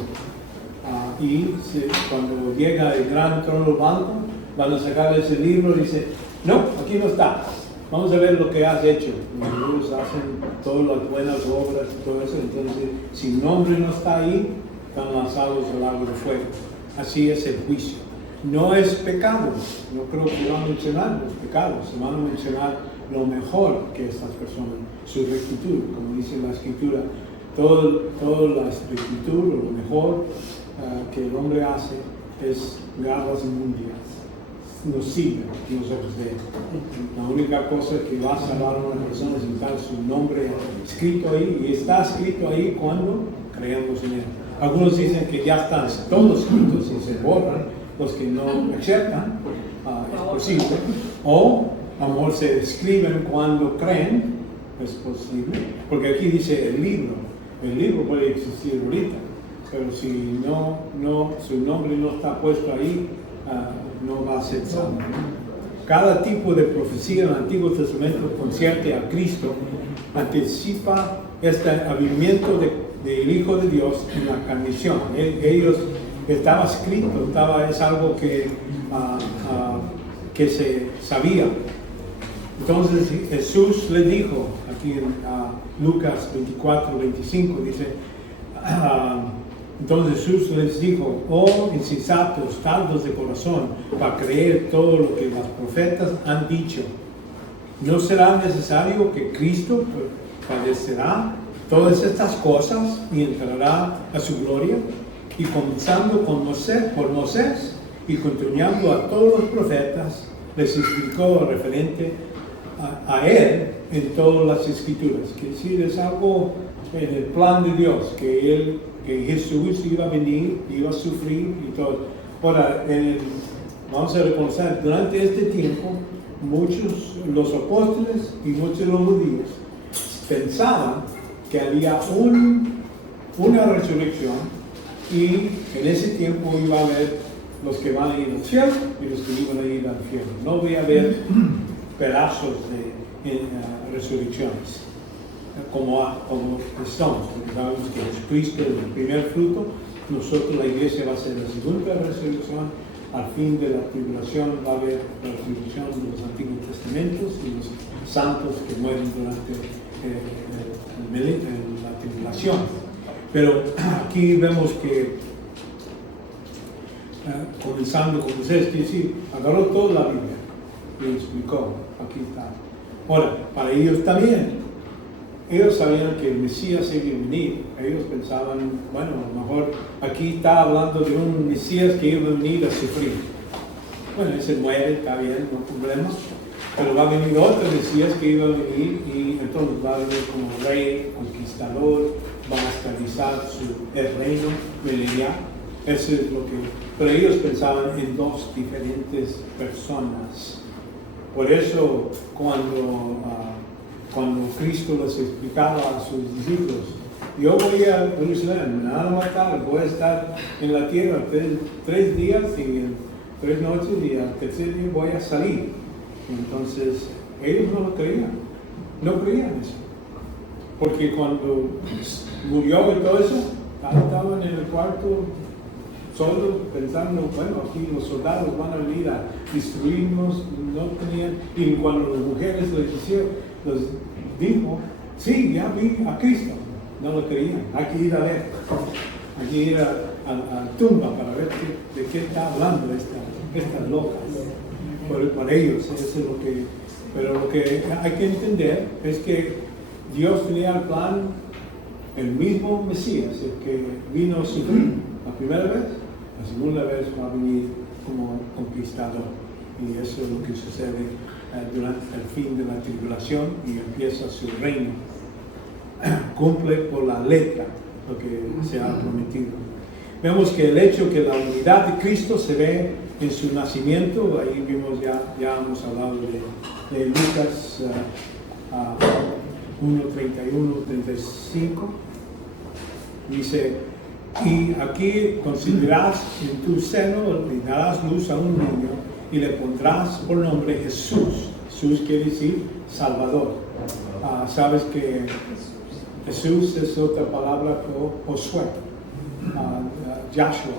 Cuando llega el gran trono blanco, van a sacar ese libro y dicen, no, aquí no está. Vamos a ver lo que has hecho. Y ellos hacen todas las buenas obras y todo eso. Entonces, si el nombre no está ahí, están lanzados al lago de fuego. Así es el juicio. No es pecado. No creo que van a mencionar los pecados. Se van a mencionar lo mejor que estas personas, su rectitud, como dice la Escritura. Toda la rectitud, lo mejor que el hombre hace es garras inmundias. Nos sirve en los ojos de Él. La única cosa que va a salvar a una persona es estar su nombre escrito ahí, y está escrito ahí cuando creemos en Él. Algunos dicen que ya están todos escritos y se borran. Los que no aceptan, es posible. O a lo mejor se escriben cuando creen, es posible. Porque aquí dice el libro puede existir ahorita, pero si su nombre no está puesto ahí, no va a ser salvo. Cada tipo de profecía en el Antiguo Testamento concierne a Cristo, anticipa este avivamiento del Hijo de Dios en la carnación. Ellos estaba escrito, es algo que se sabía. Entonces Jesús le dijo, aquí en Lucas 24:25, dice, entonces Jesús les dijo, oh insensatos, tardos de corazón, para creer todo lo que los profetas han dicho. ¿No será necesario que Cristo padecerá todas estas cosas y entrará a su gloria? y comenzando con Moisés y continuando a todos los profetas, les explicó referente a él en todas las escrituras. Que decir, es algo en el plan de Dios, que Jesús iba a venir, iba a sufrir y todo. Ahora, vamos a reconocer, durante este tiempo, muchos, los apóstoles y muchos de los judíos, pensaban que había una resurrección y en ese tiempo iba a haber los que van a ir al cielo y los que iban a ir al infierno. No voy a haber pedazos de resurrecciones como estamos, porque sabemos que Jesucristo es el primer fruto. Nosotros, la iglesia, va a ser la segunda resurrección. Al fin de la tribulación va a haber la resurrección de los Antiguos Testamentos y los santos que mueren durante la tribulación. Pero aquí vemos que, comenzando con Moisés, que sí, agarró toda la Biblia y explicó, aquí está. Ahora, para ellos también, ellos sabían que el Mesías iba a venir. Ellos pensaban, bueno, a lo mejor aquí está hablando de un Mesías que iba a venir a sufrir. Bueno, ese muere, está bien, no hay problema. Pero va a venir otro Mesías que iba a venir y entonces va a venir como rey, conquistador, va a estabilizar el reino milenial. Eso es lo que... Pero ellos pensaban en dos diferentes personas. Por eso, cuando Cristo les explicaba a sus discípulos, yo voy a Jerusalén, me van a matar, voy a estar en la tierra 3 días y 3 noches y al tercer día voy a salir. Entonces, ellos no lo creían, no creían eso. Porque cuando murió y todo eso, estaban en el cuarto solo pensando, bueno, aquí los soldados van a venir a destruirnos, no tenían, y cuando las mujeres les dijo, sí, ya vi a Cristo, no lo creían, hay que ir a ver, hay que ir a la tumba para ver de qué está hablando estas locas. Por ellos, eso es lo que, pero lo que hay que entender es que Dios tenía el plan, el mismo Mesías, el que vino a sufrir la primera vez, la segunda vez va a venir como conquistador. Y eso es lo que sucede durante el fin de la tribulación y empieza su reino. Cumple por la letra lo que se ha prometido. Vemos que el hecho que la unidad de Cristo se ve en su nacimiento, ahí vimos ya hemos hablado de Lucas 1:31-35, dice, y aquí concebirás en tu seno y darás luz a un niño y le pondrás por nombre Jesús. Jesús quiere decir Salvador. Sabes que Jesús es otra palabra que Josué, Joshua,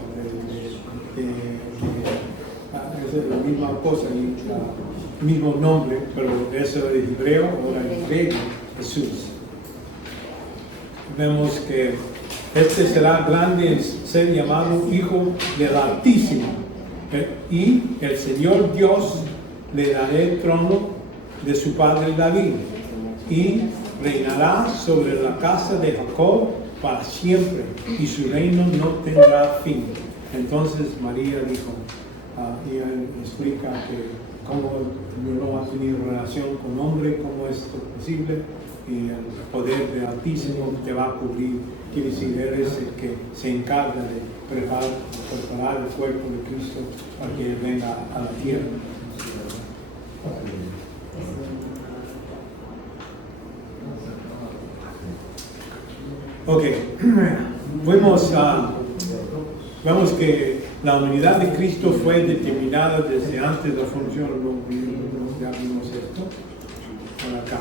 es la misma cosa, el mismo nombre, pero eso es hebreo, ahora en griego, Jesús. Vemos que este será grande en ser llamado Hijo del Altísimo, y el Señor Dios le dará el trono de su padre David, y reinará sobre la casa de Jacob para siempre, y su reino no tendrá fin. Entonces María dijo, y él explica que cómo no ha tenido relación con hombre, cómo es esto posible, y el poder del Altísimo te va a cubrir. Quiere decir, eres el que se encarga de preparar el cuerpo de Cristo para que Él venga a la tierra. Ok, vemos que la unidad de Cristo fue determinada desde antes de la función, ya vimos esto, por acá.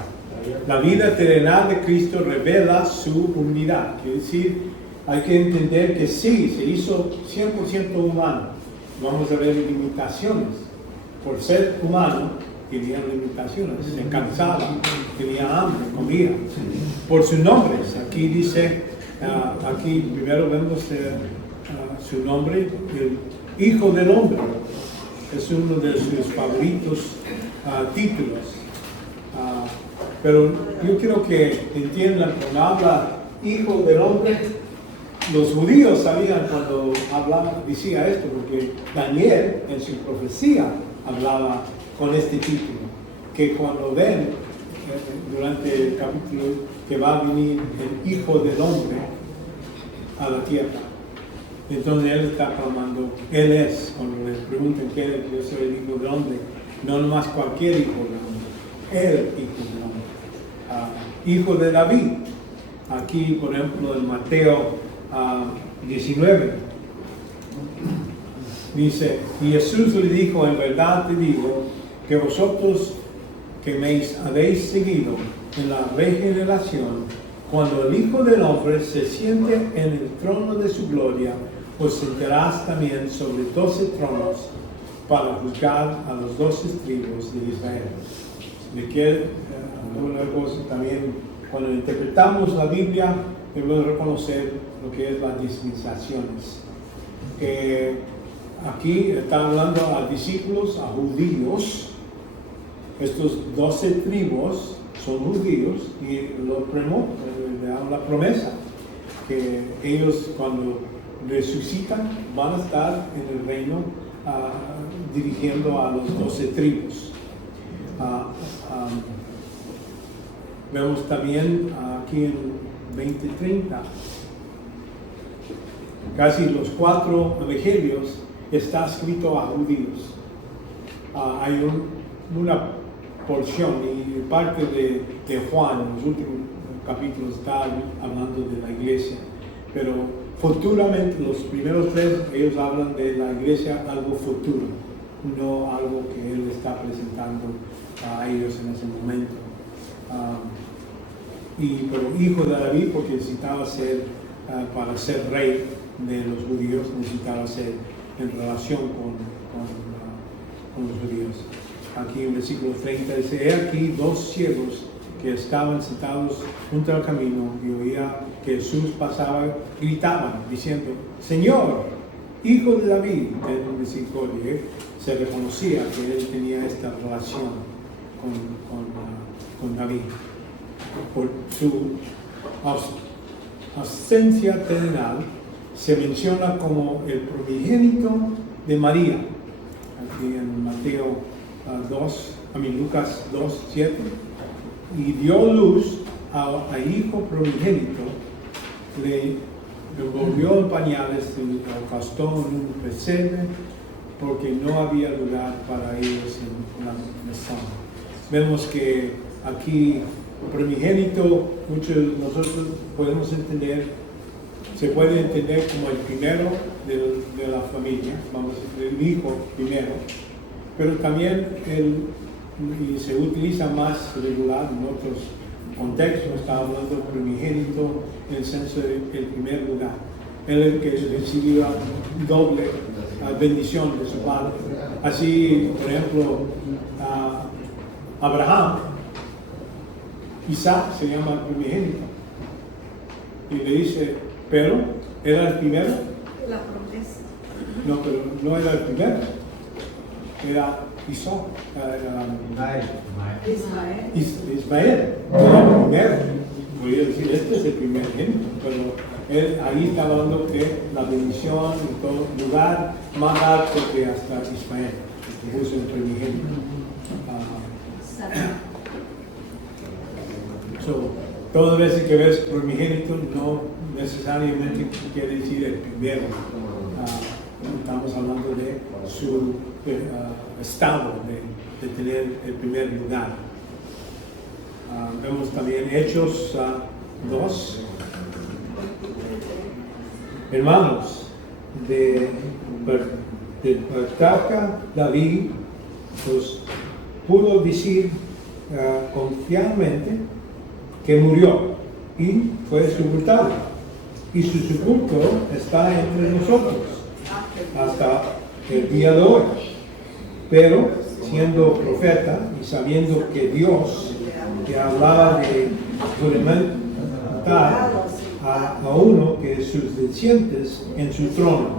La vida terrenal de Cristo revela su unidad, quiere decir, hay que entender que sí, se hizo 100% humano. Vamos a ver limitaciones. Por ser humano, tenía limitaciones, se cansaba, tenía hambre, comía. Por sus nombres, aquí dice, aquí primero vemos su nombre, el Hijo del Hombre, es uno de sus favoritos títulos. Pero yo quiero que entiendan, cuando habla Hijo del Hombre, los judíos sabían cuando hablaba, decía esto, porque Daniel en su profecía hablaba con este título, que cuando ven durante el capítulo que va a venir el Hijo del Hombre a la tierra, entonces él está clamando, él es, cuando les preguntan qué es, yo soy el Hijo del Hombre, no nomás cualquier Hijo del Hombre, el Hijo del Hombre, Hijo de David. Aquí, por ejemplo, en Mateo 19, dice, y Jesús le dijo, en verdad te digo, que vosotros que me habéis seguido en la regeneración, cuando el Hijo del Hombre se siente en el trono de su gloria, os sentarás también sobre 12 tronos para juzgar a los 12 tribus de Israel. Me quiero una cosa también, cuando interpretamos la Biblia, debemos reconocer lo que es las dispensaciones. Aquí está hablando a discípulos, a judíos. Estos 12 tribus son judíos y le dan la promesa que ellos cuando resucitan van a estar en el reino dirigiendo a los 12 tribus. Vemos también aquí en 20:30, casi los 4 evangelios está escrito a judíos. Hay una porción y parte de Juan en los últimos capítulos está hablando de la iglesia, pero futuramente los primeros 3 ellos hablan de la iglesia algo futuro, no algo que él está presentando a ellos en ese momento. Pero hijo de David, porque necesitaba ser, para ser rey de los judíos, necesitaba ser en relación con los judíos. Aquí en versículo 30 dice, he aquí 2 ciegos que estaban sentados junto al camino y oía que Jesús pasaba, gritaban diciendo, Señor, Hijo de David, ten misericordia. Se reconocía que él tenía esta relación con David. Por su ausencia terrenal se menciona como el primogénito de María. Aquí en Mateo Lucas 2:7, y dio luz a hijo primogénito, le envolvió en pañales y lo acostó en un pesebre porque no había lugar para ellos en la mesa. Vemos que aquí el primogénito, muchos de nosotros podemos entender, se puede entender como el primero de la familia, vamos a decir, el hijo primero, pero también y se utiliza más regular en otros contextos, está hablando de primogénito en el senso del primer lugar. Él es el que recibió doble bendición de su padre. Así, por ejemplo, Abraham, Isaac se llama el primogénito. Y le dice, pero, ¿era el primero? La promesa. No, pero no era el primero. Era Isaac. Ismael. Era el primero. Podría decir, este es el primogénito, pero él ahí está hablando que la bendición en todo lugar más alto que hasta Ismael, que puso el primogénito. Todas veces que ves primogénito no necesariamente quiere decir el primero. Estamos hablando de su estado de tener el primer lugar. Vemos también Hechos 2. Hermanos, de patriarca David pues, pudo decir confiadamente que murió y fue sepultado, y su sepulcro está entre nosotros hasta el día de hoy. Pero siendo profeta y sabiendo que Dios, que hablaba de implementar a uno que es sus descendientes en su trono,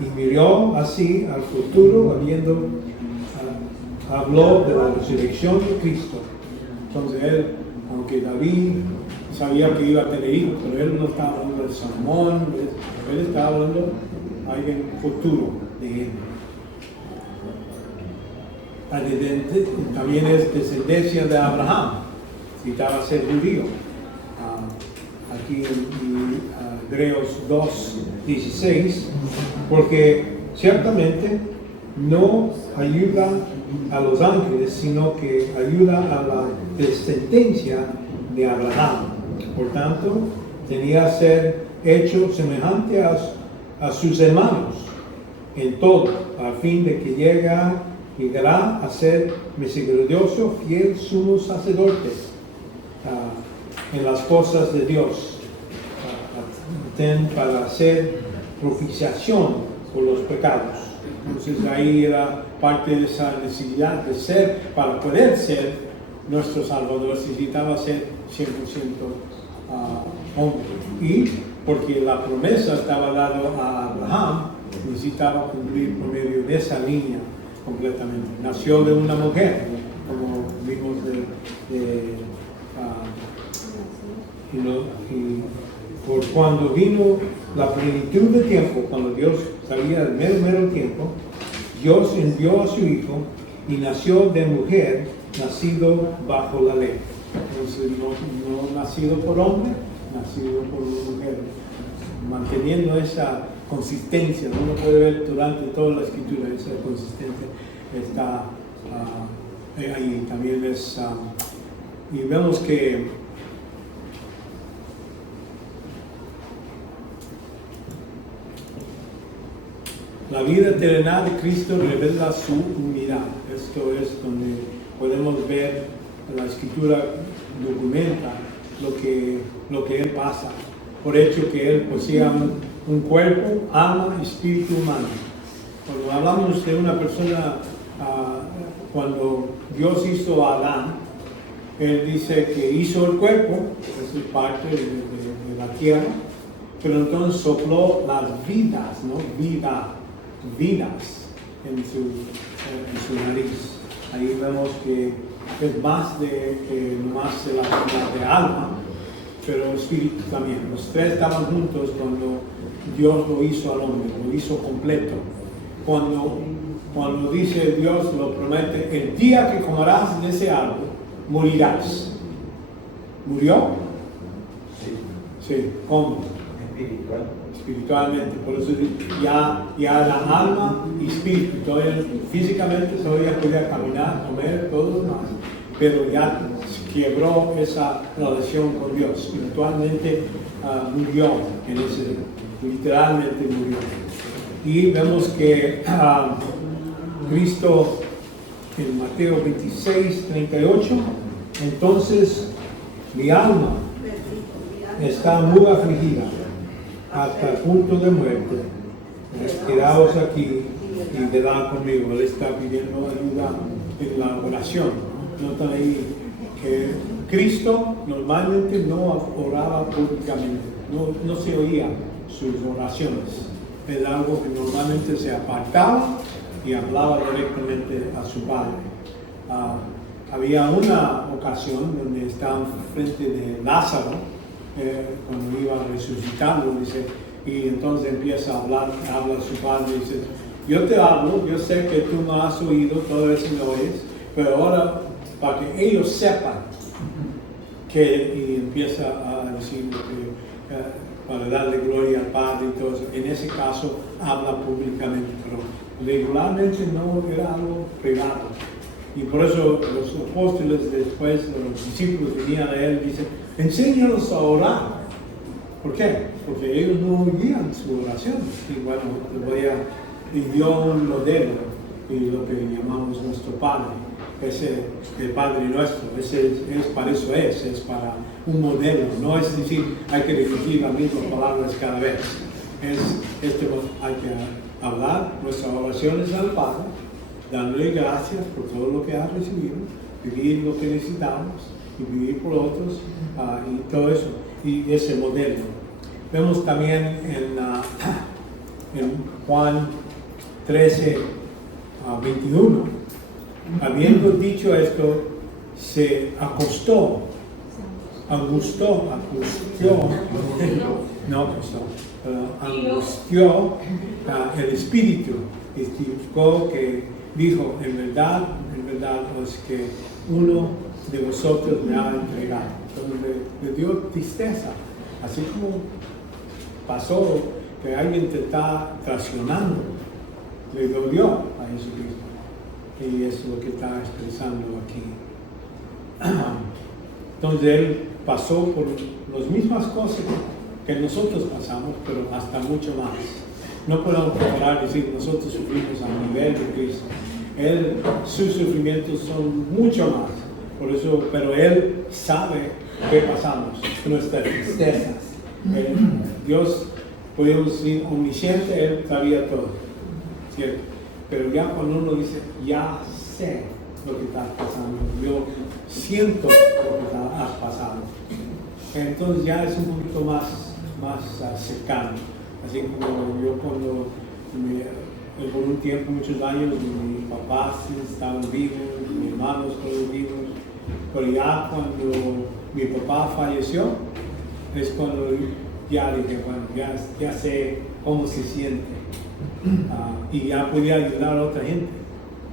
y miró así al futuro, habló de la resurrección de Cristo. Entonces él, aunque David sabía que iba a tener hijos, pero él no estaba hablando de Salomón, él estaba hablando de alguien futuro de él. También es descendencia de Abraham, necesitaba ser judío. Aquí en Hebreos 2:16, porque ciertamente no ayuda a los ángeles, sino que ayuda a la descendencia de Abraham. Por tanto, tenía que ser hecho semejante a sus hermanos en todo, a fin de que llegará a ser misericordioso, fiel sumo sacerdote en las cosas de Dios, para hacer propiciación por los pecados. Entonces ahí era parte de esa necesidad de ser, para poder ser nuestro Salvador, necesitaba ser 100% hombre. Y porque la promesa estaba dada a Abraham, necesitaba cumplir por medio de esa línea completamente. Nació de una mujer, como vimos y por cuando vino la plenitud de tiempo, cuando Dios salía del mero tiempo, Dios envió a su Hijo y nació de mujer, nacido bajo la ley. Entonces no nacido por hombre, nacido por una mujer, manteniendo esa consistencia. Uno puede ver durante toda la escritura esa consistencia está ahí. También es y vemos que la vida terrenal de Cristo revela su unidad. Esto es donde podemos ver la escritura documenta lo que Él pasa, por hecho que Él posea un cuerpo, alma y espíritu humano. Cuando hablamos de una persona, cuando Dios hizo a Adán, Él dice que hizo el cuerpo, eso es parte de la tierra, pero entonces sopló las vidas, ¿no? Vidas en su nariz. Ahí vemos que es más de la alma, pero espíritu también. Los tres estaban juntos cuando Dios lo hizo al hombre, lo hizo completo. Cuando dice Dios, lo promete, el día que comerás de ese árbol, morirás. ¿Murió? Sí. ¿Cómo? Espiritualmente, por eso ya la alma y espíritu, todavía físicamente todavía podía caminar, comer, todo lo demás, pero ya se quebró esa relación con Dios. Espiritualmente murió, literalmente murió. Y vemos que Cristo en Mateo 26:38, entonces mi alma está muy afligida hasta el punto de muerte. Quedaos aquí y velad conmigo. Él está pidiendo ayuda en la oración. Notan ahí que Cristo normalmente no oraba públicamente, no se oía sus oraciones. Es algo que normalmente se apartaba y hablaba directamente a su Padre. Había una ocasión donde estaban frente de Lázaro, cuando iba resucitando, dice, y entonces empieza a habla a su padre y dice, yo te hablo, yo sé que tú no has oído, todo eso no oyes, pero ahora para que ellos sepan y empieza a decir que para darle gloria al Padre y todo eso. En ese caso habla públicamente, pero regularmente no era algo privado. Y por eso los apóstoles después, los discípulos venían a él y dicen, enséñanos a orar. ¿Por qué? Porque ellos no oían su oración. Y bueno, y dio un modelo, y lo que llamamos nuestro Padre. Ese el Padre nuestro, para eso es para un modelo. No es decir, hay que repetir las mismas palabras cada vez. Hay que hablar nuestras oraciones al Padre, dándole gracias por todo lo que ha recibido, vivir lo que necesitamos y vivir por otros y todo eso, y ese modelo. Vemos también en Juan 13:21, habiendo dicho esto, se acostó angustió el espíritu, y significó que dijo, en verdad, pues que uno de vosotros me ha entregado. Entonces le dio tristeza, así como pasó que alguien te está traicionando, le dolió a Jesucristo. Y eso es lo que está expresando aquí. Entonces él pasó por las mismas cosas que nosotros pasamos, pero hasta mucho más. No podemos comparar y decir nosotros sufrimos a nivel de Cristo. Sus sufrimientos son mucho más. Por eso, pero Él sabe qué pasamos, nuestras tristezas. Dios, podemos decir, omnisciente, Él sabía todo, ¿cierto? Pero ya cuando uno dice, ya sé lo que estás pasando, yo siento lo que has pasado, entonces ya es un poquito más cercano. Así como yo cuando por un tiempo, muchos años, mis papás estaban vivos, mis hermanos todos vivos, pero ya cuando mi papá falleció, es cuando ya dije, bueno, ya sé cómo se siente, y ya podía ayudar a otra gente.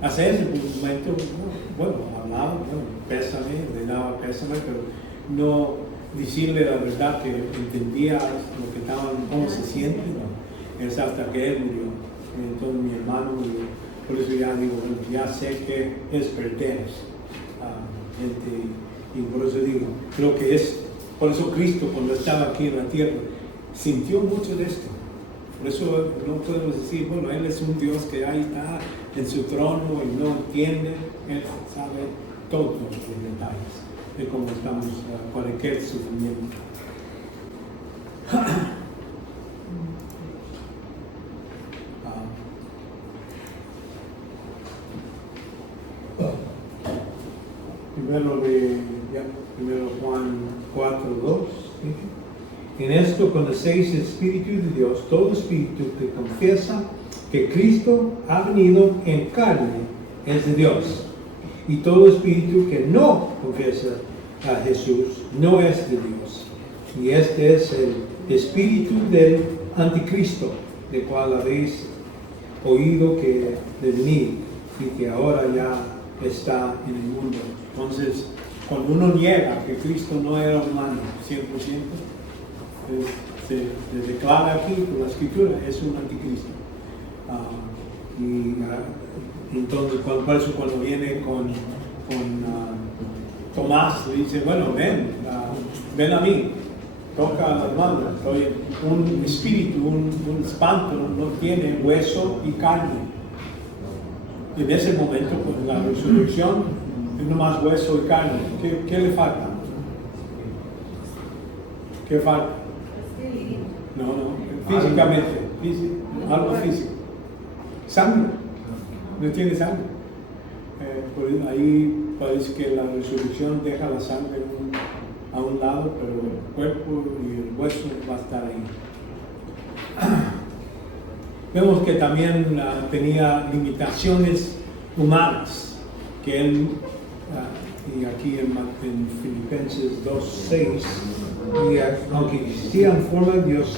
Hace ese momento, bueno, hablaba, pésame, le daba pésame, pero no decirle la verdad que entendía lo que estaban, cómo se siente, ¿no? Es hasta que él murió. Entonces mi hermano murió. Por eso ya digo, bueno, ya sé que es perder gente, y por eso digo, creo que es, por eso Cristo cuando estaba aquí en la tierra, sintió mucho de esto. Por eso no podemos decir, bueno, Él es un Dios que ahí está en su trono y no entiende. Él sabe todos los detalles de cómo estamos, cualquier sufrimiento. Primero Juan 4:2. En esto conocéis el Espíritu de Dios, todo espíritu que confiesa que Cristo ha venido en carne es de Dios. Y todo espíritu que no confiesa a Jesús no es de Dios. Y este es el espíritu del anticristo, del cual habéis oído que de venir y que ahora ya está en el mundo. Entonces, cuando uno niega que Cristo no era humano 100%, se declara aquí por la Escritura, es un anticristo. Entonces, por eso cuando viene con Tomás, le dice, bueno, ven a mí, toca las manos. Un espíritu, un espanto no tiene hueso y carne. En ese momento, pues, la resurrección es nomás hueso y carne. ¿Qué le falta? ¿Qué falta? No, físicamente, algo físico. Sangre, no tiene sangre. Por ahí parece que la resurrección deja la sangre a un lado, pero el cuerpo y el hueso va a estar ahí. Vemos que también tenía limitaciones humanas, que él, y aquí en Filipenses 2:6, aunque existía en forma de Dios,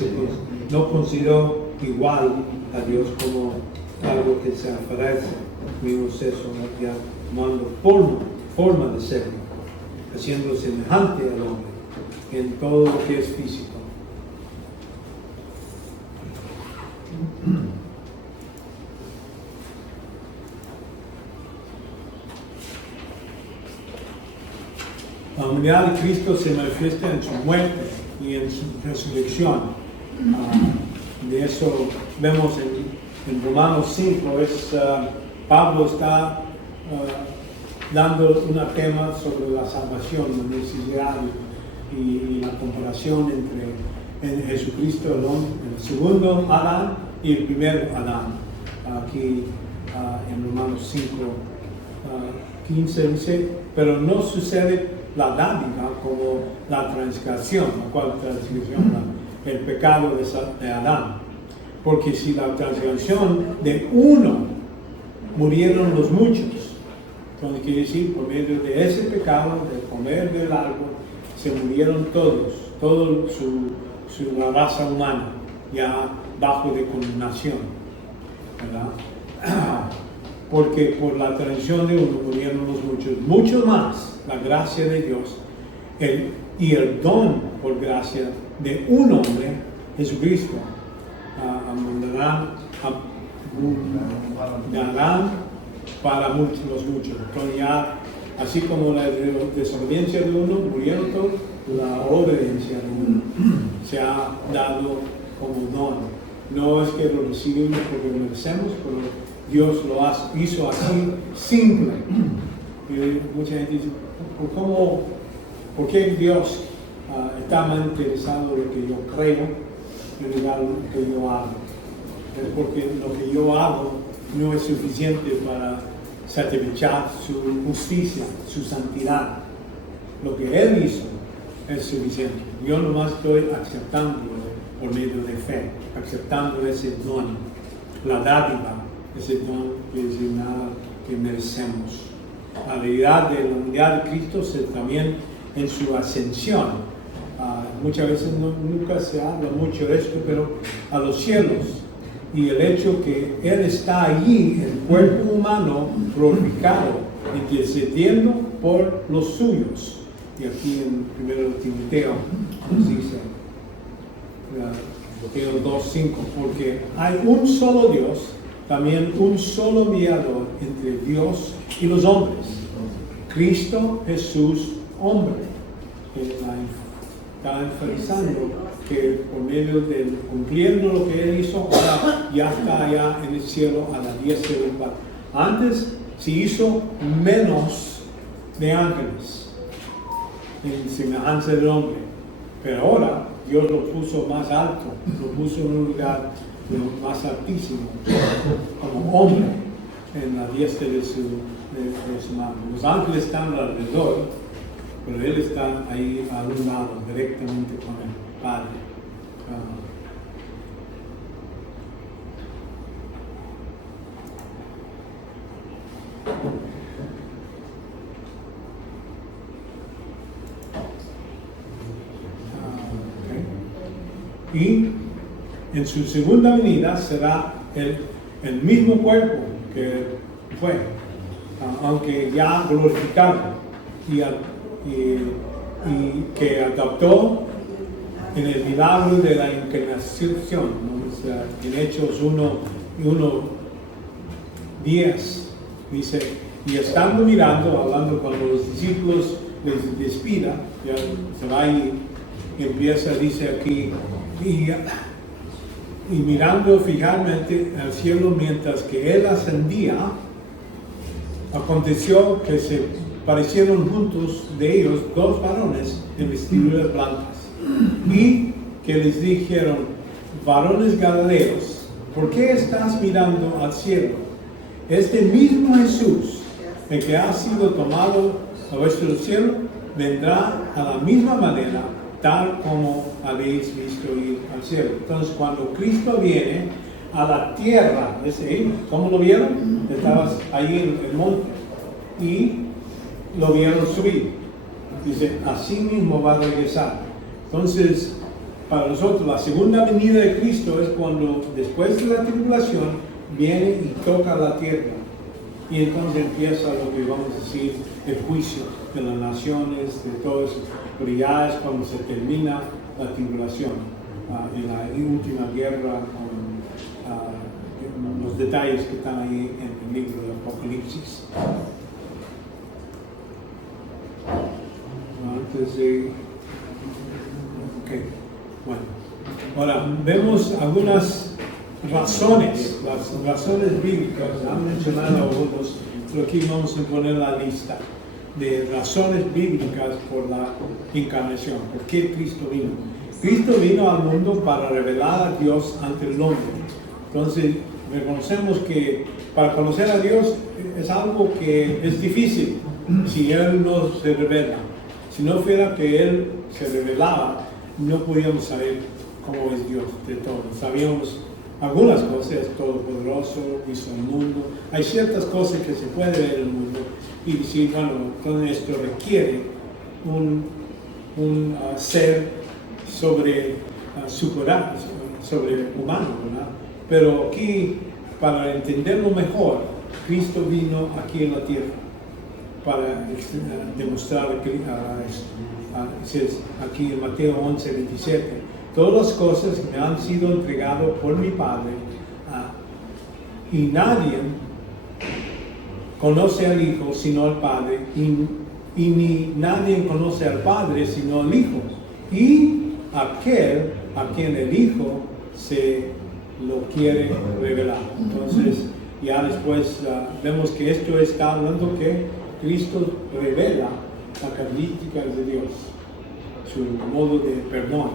no consideró igual a Dios como algo que se aparece. Vimos eso ya tomando forma de ser, haciendo semejante al hombre en todo lo que es físico. La humanidad de Cristo se manifiesta en su muerte y en su resurrección. De eso vemos en Romanos 5. Pablo está dando un tema sobre la salvación, la necesidad y la comparación entre Jesucristo, el segundo Adán y el primer Adán. Aquí en Romanos 5:15 dice, pero no sucede la dádiva como la transgresión, la cual transgresión, el pecado de Adán. Porque si la transgresión de uno murieron los muchos, entonces quiere decir, por medio de ese pecado, de comer del árbol, se murieron toda su raza humana, ya bajo de condenación, ¿verdad? Porque por la traición de uno murieron los muchos, mucho más la gracia de Dios y el don por gracia de un hombre, Jesucristo, darán para los muchos. Entonces ya, así como la desobediencia de uno murieron todos, la obediencia de uno se ha dado como don. No es que lo recibimos porque lo merecemos, pero Dios lo hizo así simple. Y mucha gente dice, ¿por qué Dios está más interesado en lo que yo creo en lugar de lo que yo hago? Es porque lo que yo hago no es suficiente para satisfacer su justicia, su santidad. Lo que Él hizo es suficiente. Yo nomás estoy aceptándolo por medio de fe, aceptando ese don, la dádiva, ese don que es nada que merecemos. La realidad de la unidad de Cristo también en su ascensión. Muchas veces nunca se habla mucho de esto, pero a los cielos. Y el hecho que Él está allí, el cuerpo humano glorificado, intercediendo por los suyos. Y aquí en 1 Timoteo nos dice, Timoteo 2:5, porque hay un solo Dios, también un solo mediador entre Dios y los hombres, Cristo Jesús, hombre. Está enfatizando que por medio de cumpliendo lo que Él hizo, ahora ya está allá en el cielo a la diestra del Padre. Antes se hizo menos de ángeles, en semejanza del hombre, pero ahora Dios lo puso más alto, lo puso en un lugar más altísimo, como hombre, en la diestra de su mano. Los ángeles están alrededor, pero Él está ahí a un lado, directamente con el Padre. Okay. Y en su segunda venida será el mismo cuerpo que fue, aunque ya glorificado, y que adoptó en el milagro de la encarnación, ¿no? O sea, en Hechos 1:10 dice, y estando mirando, hablando cuando los discípulos les despida, ya se va y empieza, dice aquí, y mirando fijamente al cielo mientras que Él ascendía, aconteció que se parecieron juntos de ellos dos varones en vestiduras blancas, y que les dijeron, varones galileos, ¿por qué estás mirando al cielo? Este mismo Jesús, el que ha sido tomado a vuestro cielo, vendrá a la misma manera, tal como habéis visto ir al cielo. Entonces, cuando Cristo viene a la tierra, ¿cómo lo vieron? Estabas ahí en el monte, y lo vieron subir. Dice, así mismo va a regresar. Entonces, para nosotros, la segunda venida de Cristo es cuando, después de la tribulación, viene y toca la tierra. Y entonces empieza lo que vamos a decir, el juicio de las naciones, de todo eso. Pero ya es cuando se termina la tribulación, en la última guerra, con los detalles que están ahí en el libro del Apocalipsis. Antes de... Ok, bueno. Ahora, vemos algunas razones, las razones bíblicas, han mencionado algunos, pero aquí vamos a poner la lista de razones bíblicas por la encarnación. ¿Por qué Cristo vino? Cristo vino al mundo para revelar a Dios ante el hombre. Entonces, reconocemos que para conocer a Dios es algo que es difícil si Él no se revela. Si no fuera que Él se revelaba, no podíamos saber cómo es Dios de todo. Sabíamos algunas cosas, es todopoderoso, hizo el mundo. Hay ciertas cosas que se puede ver en el mundo. Y sí, bueno, todo esto requiere un ser sobrehumano, ¿verdad? Pero aquí, para entenderlo mejor, Cristo vino aquí en la tierra para demostrar aquí en Mateo 11, 27. Todas las cosas me han sido entregadas por mi Padre y nadie conoce al Hijo sino al Padre y ni nadie conoce al Padre sino al Hijo y aquel a quien el Hijo se lo quiere revelar. Entonces ya después vemos que esto está hablando que Cristo revela las características de Dios, su modo de perdón,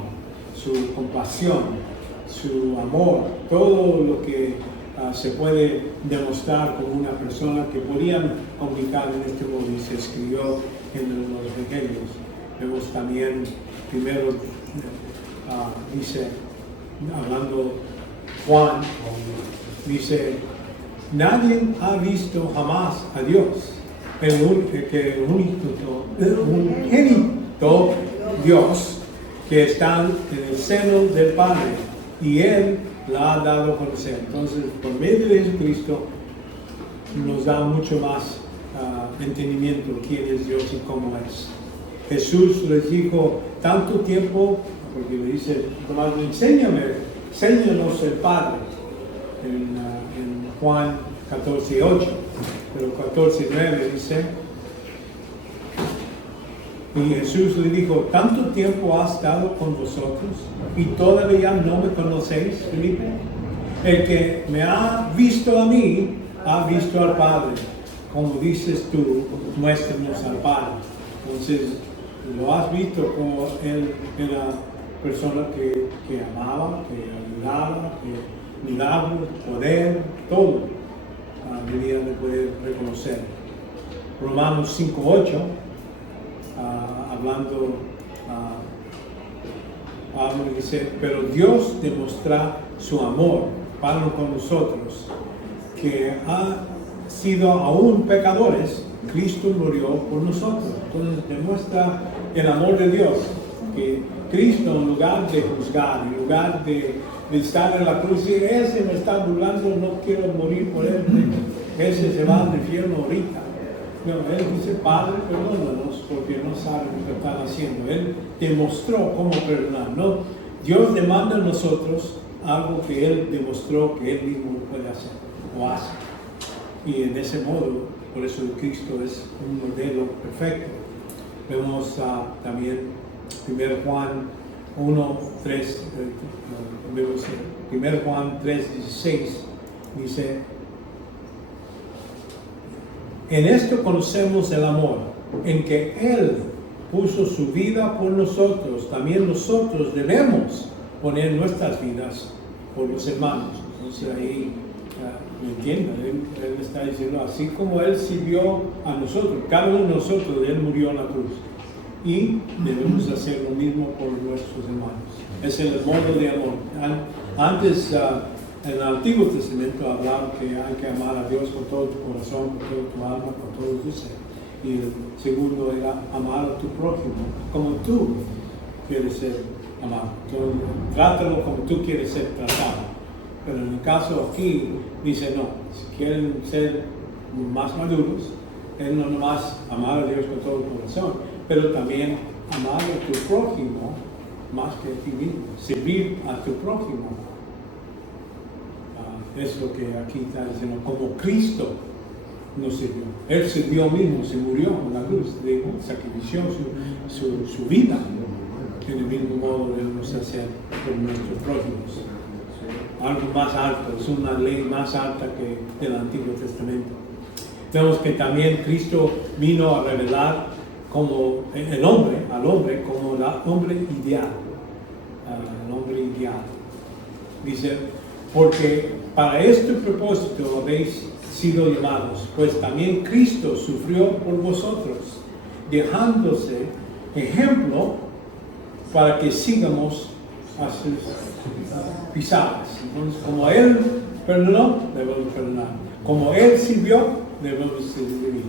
su compasión, su amor, todo lo que se puede demostrar como una persona que podían comunicar en este modo y se escribió en los evangelios. Vemos también, primero dice, hablando Juan, dice, nadie ha visto jamás a Dios, el unigénito Dios que está en el seno del Padre y Él la ha dado a conocer. Entonces, por medio de Jesucristo nos da mucho más entendimiento de quién es Dios y cómo es. Jesús les dijo tanto tiempo, porque le dice, Tomás, enséñanos el Padre, en Juan 14:8, pero 14:9 dice, y Jesús le dijo, tanto tiempo has estado con vosotros y todavía no me conocéis, Felipe. El que me ha visto a mí, ha visto al Padre. Como dices tú, muéstranos al Padre. Entonces, lo has visto como Él era persona que amaba, que ayudaba, que milagros, poder, todo debía de poder reconocer. Romanos 5:8, hablando, Pablo dice, pero Dios demuestra su amor para con nosotros, que ha sido aún pecadores, Cristo murió por nosotros. Entonces demuestra el amor de Dios, que Cristo, en lugar de juzgar, en lugar de estar en la cruz y decir, ese me está burlando, no quiero morir por él, ese se va al infierno ahorita. No, Él dice, Padre, perdónanos porque no saben lo que están haciendo. Él demostró cómo perdonar, ¿no? Dios demanda a nosotros algo que Él demostró que Él mismo puede hacer o hace. Y en ese modo, por eso Cristo es un modelo perfecto. Vemos también 1 Juan 1:3, vemos 1 Juan 3:16, dice, en esto conocemos el amor, en que Él puso su vida por nosotros, también nosotros debemos poner nuestras vidas por los hermanos. Entonces ahí, ¿me entienden? Él está diciendo, así como Él sirvió a nosotros, cada uno de nosotros, Él murió en la cruz. Y debemos hacer lo mismo por nuestros hermanos. Es el modo de amor. Antes, en el Antiguo Testamento hablaba que hay que amar a Dios con todo tu corazón, con todo tu alma, con todo tu ser. Y el segundo era amar a tu prójimo como tú quieres ser amado. Entonces, trátalo como tú quieres ser tratado. Pero en el caso aquí, dice no, si quieren ser más maduros, es no nomás amar a Dios con todo tu corazón, pero también amar a tu prójimo más que a ti mismo, servir a tu prójimo. Es lo que aquí está diciendo, como Cristo nos sirvió. Él sirvió mismo, se murió en la cruz, sacrificó su vida. En el mismo modo debemos hacer con nuestros prójimos. Algo más alto, es una ley más alta que del Antiguo Testamento. Vemos que también Cristo vino a revelar como al hombre como el hombre ideal. El hombre ideal. Dice, porque para este propósito habéis sido llamados, pues también Cristo sufrió por vosotros, dejándose ejemplo para que sigamos a sus pisadas. Entonces, como Él perdonó, debemos perdonar. Como Él sirvió, debemos servir.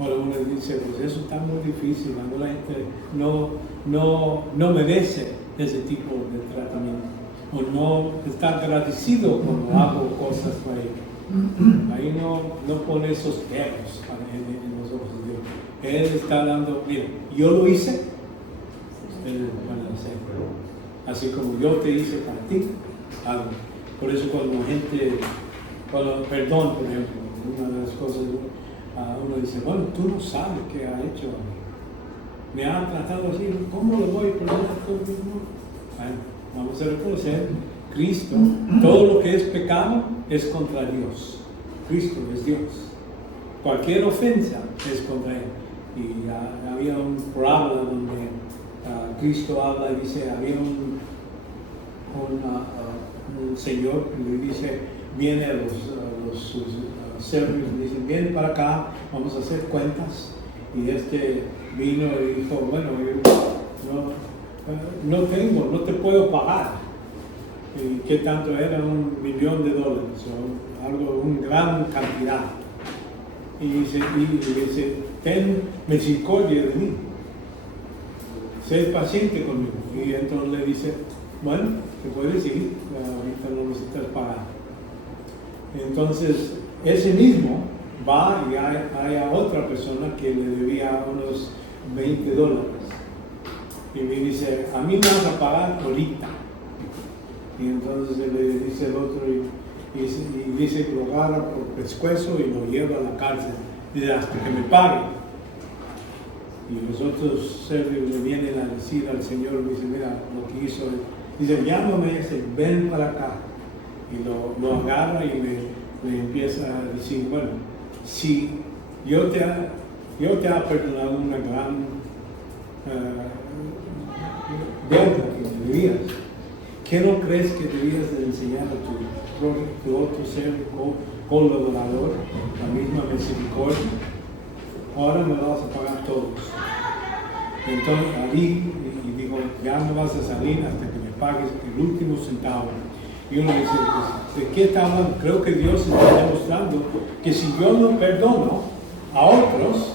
Ahora uno dice, pues eso está muy difícil, la gente no merece ese tipo de tratamiento, o no está agradecido cuando hago cosas para ellos. Ahí no pone esos perros en los ojos de Dios. Él está dando, mira, yo lo hice, ustedes van a hacer. Así como yo te hice para ti, algo. Por eso cuando perdón, por ejemplo, una de las cosas, uno dice, bueno, tú no sabes qué ha hecho a mí. Me ha tratado así, ¿cómo lo voy a perdonar todo el mismo? Bueno, vamos a reconocer, Cristo, todo lo que es pecado es contra Dios. Cristo es Dios. Cualquier ofensa es contra Él. Y había un parábola donde Cristo habla y dice, había un señor que le dice, viene a sus servidores y dice, vienen para acá, vamos a hacer cuentas. Y este vino y dijo, bueno, yo no te puedo pagar. ¿Y qué tanto era? $1 millón, o una gran cantidad. Y dice, ten misericordia de mí, sé paciente conmigo. Y entonces le dice, bueno, te puedes ir, ahorita no necesitas pagar. Entonces, ese mismo va y hay a otra persona que le debía unos $20. Y me dice, a mí me vas a pagar ahorita. Y entonces le dice el otro, y dice que lo agarra por pescuezo y lo lleva a la cárcel. Dice, hasta que me pague. Y los otros servidores le vienen a decir al Señor, dice, mira lo que hizo. Dice, llámame, dice, ven para acá. Y lo agarra y le empieza a decir, bueno, si yo te ha perdonado una gran deuda que me debías, ¿qué no crees que debías de enseñar a tu otro ser colaborador la misma misericordia? Ahora me vas a pagar todos. Entonces ahí y digo, ya no vas a salir hasta que me pagues el último centavo. Y uno dice, pues, ¿de qué está hablando? Creo que Dios está demostrando que si yo no perdono a otros,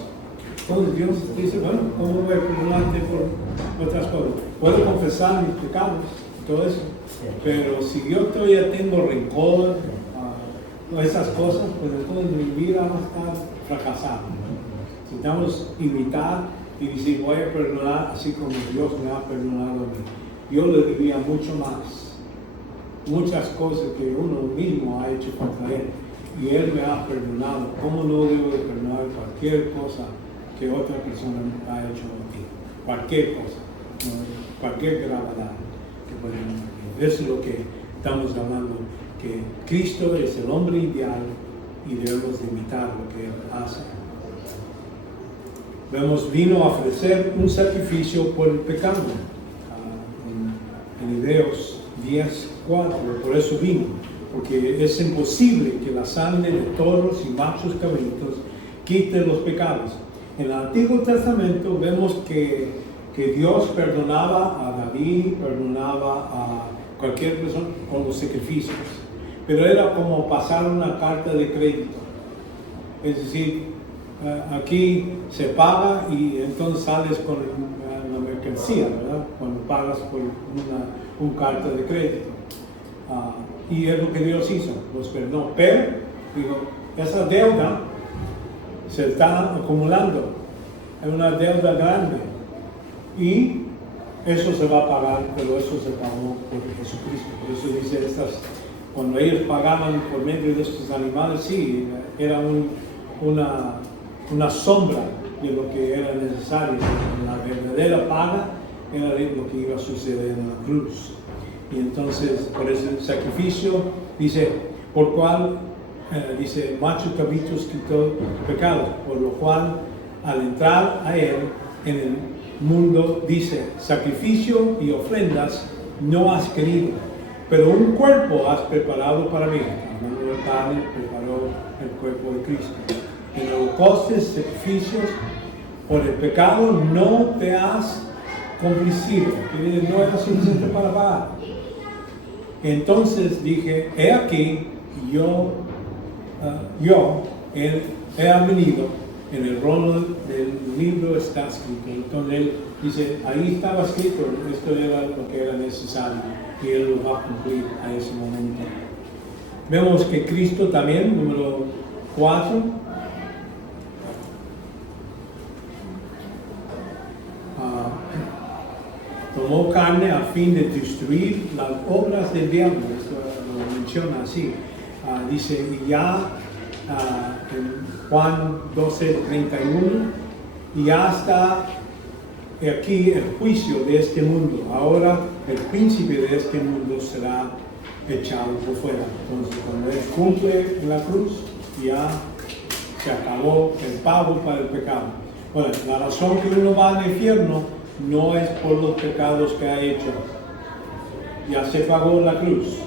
entonces Dios dice, bueno, ¿cómo voy a perdonarte por otras cosas? Puedo confesar mis pecados y todo eso, pero si yo todavía tengo rencor, esas cosas, pues entonces mi vida va a estar fracasada. Necesitamos imitar y decir, voy a perdonar así como Dios me ha perdonado a mí. Yo le debía mucho más, muchas cosas que uno mismo ha hecho contra Él, y Él me ha perdonado. ¿Cómo no debo de perdonar cualquier cosa que otra persona ha hecho a ti? Cualquier cosa, ¿no? Cualquier gravedad que podemos hacer. Eso es lo que estamos hablando, que Cristo es el hombre ideal y debemos de imitar lo que Él hace. Vemos, vino a ofrecer un sacrificio por el pecado. En Hebreos 10:4, por eso vino, porque es imposible que la sangre de toros y machos cabritos quite los pecados. En el Antiguo Testamento vemos que Dios perdonaba a David, perdonaba a cualquier persona con los sacrificios, pero era como pasar una carta de crédito. Es decir, aquí se paga y entonces sales con la mercancía, ¿verdad? Cuando pagas por un carta de crédito. Y es lo que Dios hizo, los perdonó. Pero, digo, esa deuda se está acumulando. Es una deuda grande. Y eso se va a pagar, pero eso se pagó por Jesucristo. Por eso dice cuando ellos pagaban por medio de estos animales, sí, era una sombra de lo que era necesario. La verdadera paga era lo que iba a suceder en la cruz. Y entonces, por ese sacrificio, dice, por cual, dice, machos cabritos quitó pecados, por lo cual, al entrar a Él en el mundo, dice, sacrificio y ofrendas no has querido, pero un cuerpo has preparado para mí. Hablando del Padre, preparó el cuerpo de Cristo. En holocaustos, sacrificios, por el pecado no te has complicido, no era suficiente para pagar. Entonces dije, he aquí, yo he venido en el rollo del libro está escrito. Entonces él dice, ahí estaba escrito, esto era lo que era necesario y él lo va a cumplir a ese momento. Vemos que Cristo también, número 4, tomó carne a fin de destruir las obras del diablo. Esto lo menciona así. Dice, y ya en Juan 12:31, y ya está aquí el juicio de este mundo. Ahora el príncipe de este mundo será echado por fuera. Entonces, cuando él cumple en la cruz, ya se acabó el pago para el pecado. Bueno, la razón que uno va al infierno no es por los pecados que ha hecho. Ya se pagó la cruz.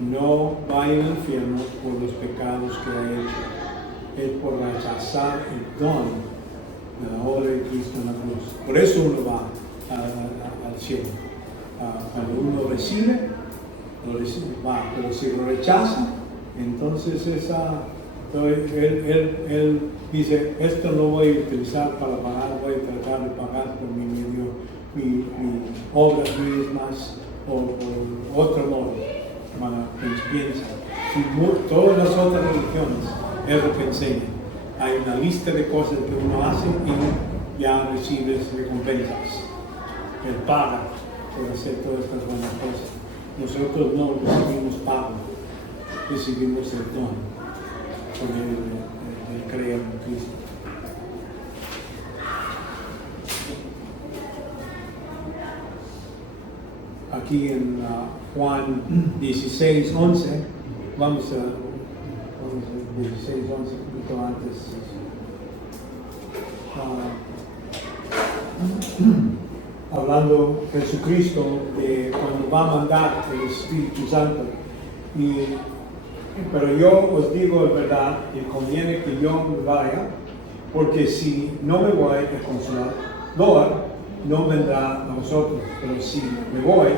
No va a ir al infierno por los pecados que ha hecho. Es por rechazar el don de la obra de Cristo en la cruz. Por eso uno va al cielo. Cuando uno recibe, va. Pero si lo rechaza, entonces él dice, esto no voy a utilizar para pagar, voy a tratar de pagar por mi obras mismas o por otro modo, para que piensa. Y todas las otras religiones es lo que enseñan. Hay una lista de cosas que uno hace y ya recibes recompensas. Él paga por hacer todas estas buenas cosas. Nosotros no recibimos pago, recibimos el don por el creer en Cristo. Aquí en Juan 16:11, vamos a 16:11, un poquito antes. Hablando Jesucristo de cuando va a mandar el Espíritu Santo. Pero yo os digo la verdad, y conviene que yo me vaya, porque si no me voy, el Consolador no vendrá a vosotros, pero si me voy,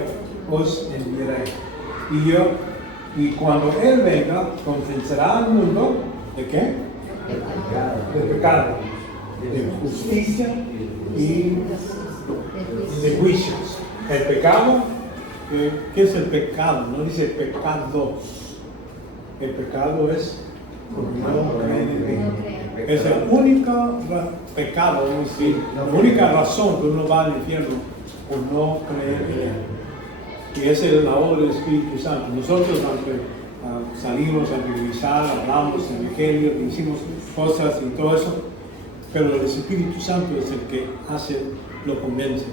os enviaré. Y cuando Él venga, convencerá al mundo ¿de qué? De pecado, de justicia y de juicios. El pecado, ¿qué es el pecado? No dice pecados. El pecado es porque no creen en mí. Es el único pecado, es decir, la única razón que uno va al infierno por no creer en Él. Y esa es la obra del Espíritu Santo. Nosotros, aunque salimos a revisar, hablamos en Evangelio, hicimos cosas y todo eso, pero el Espíritu Santo es el que lo convence.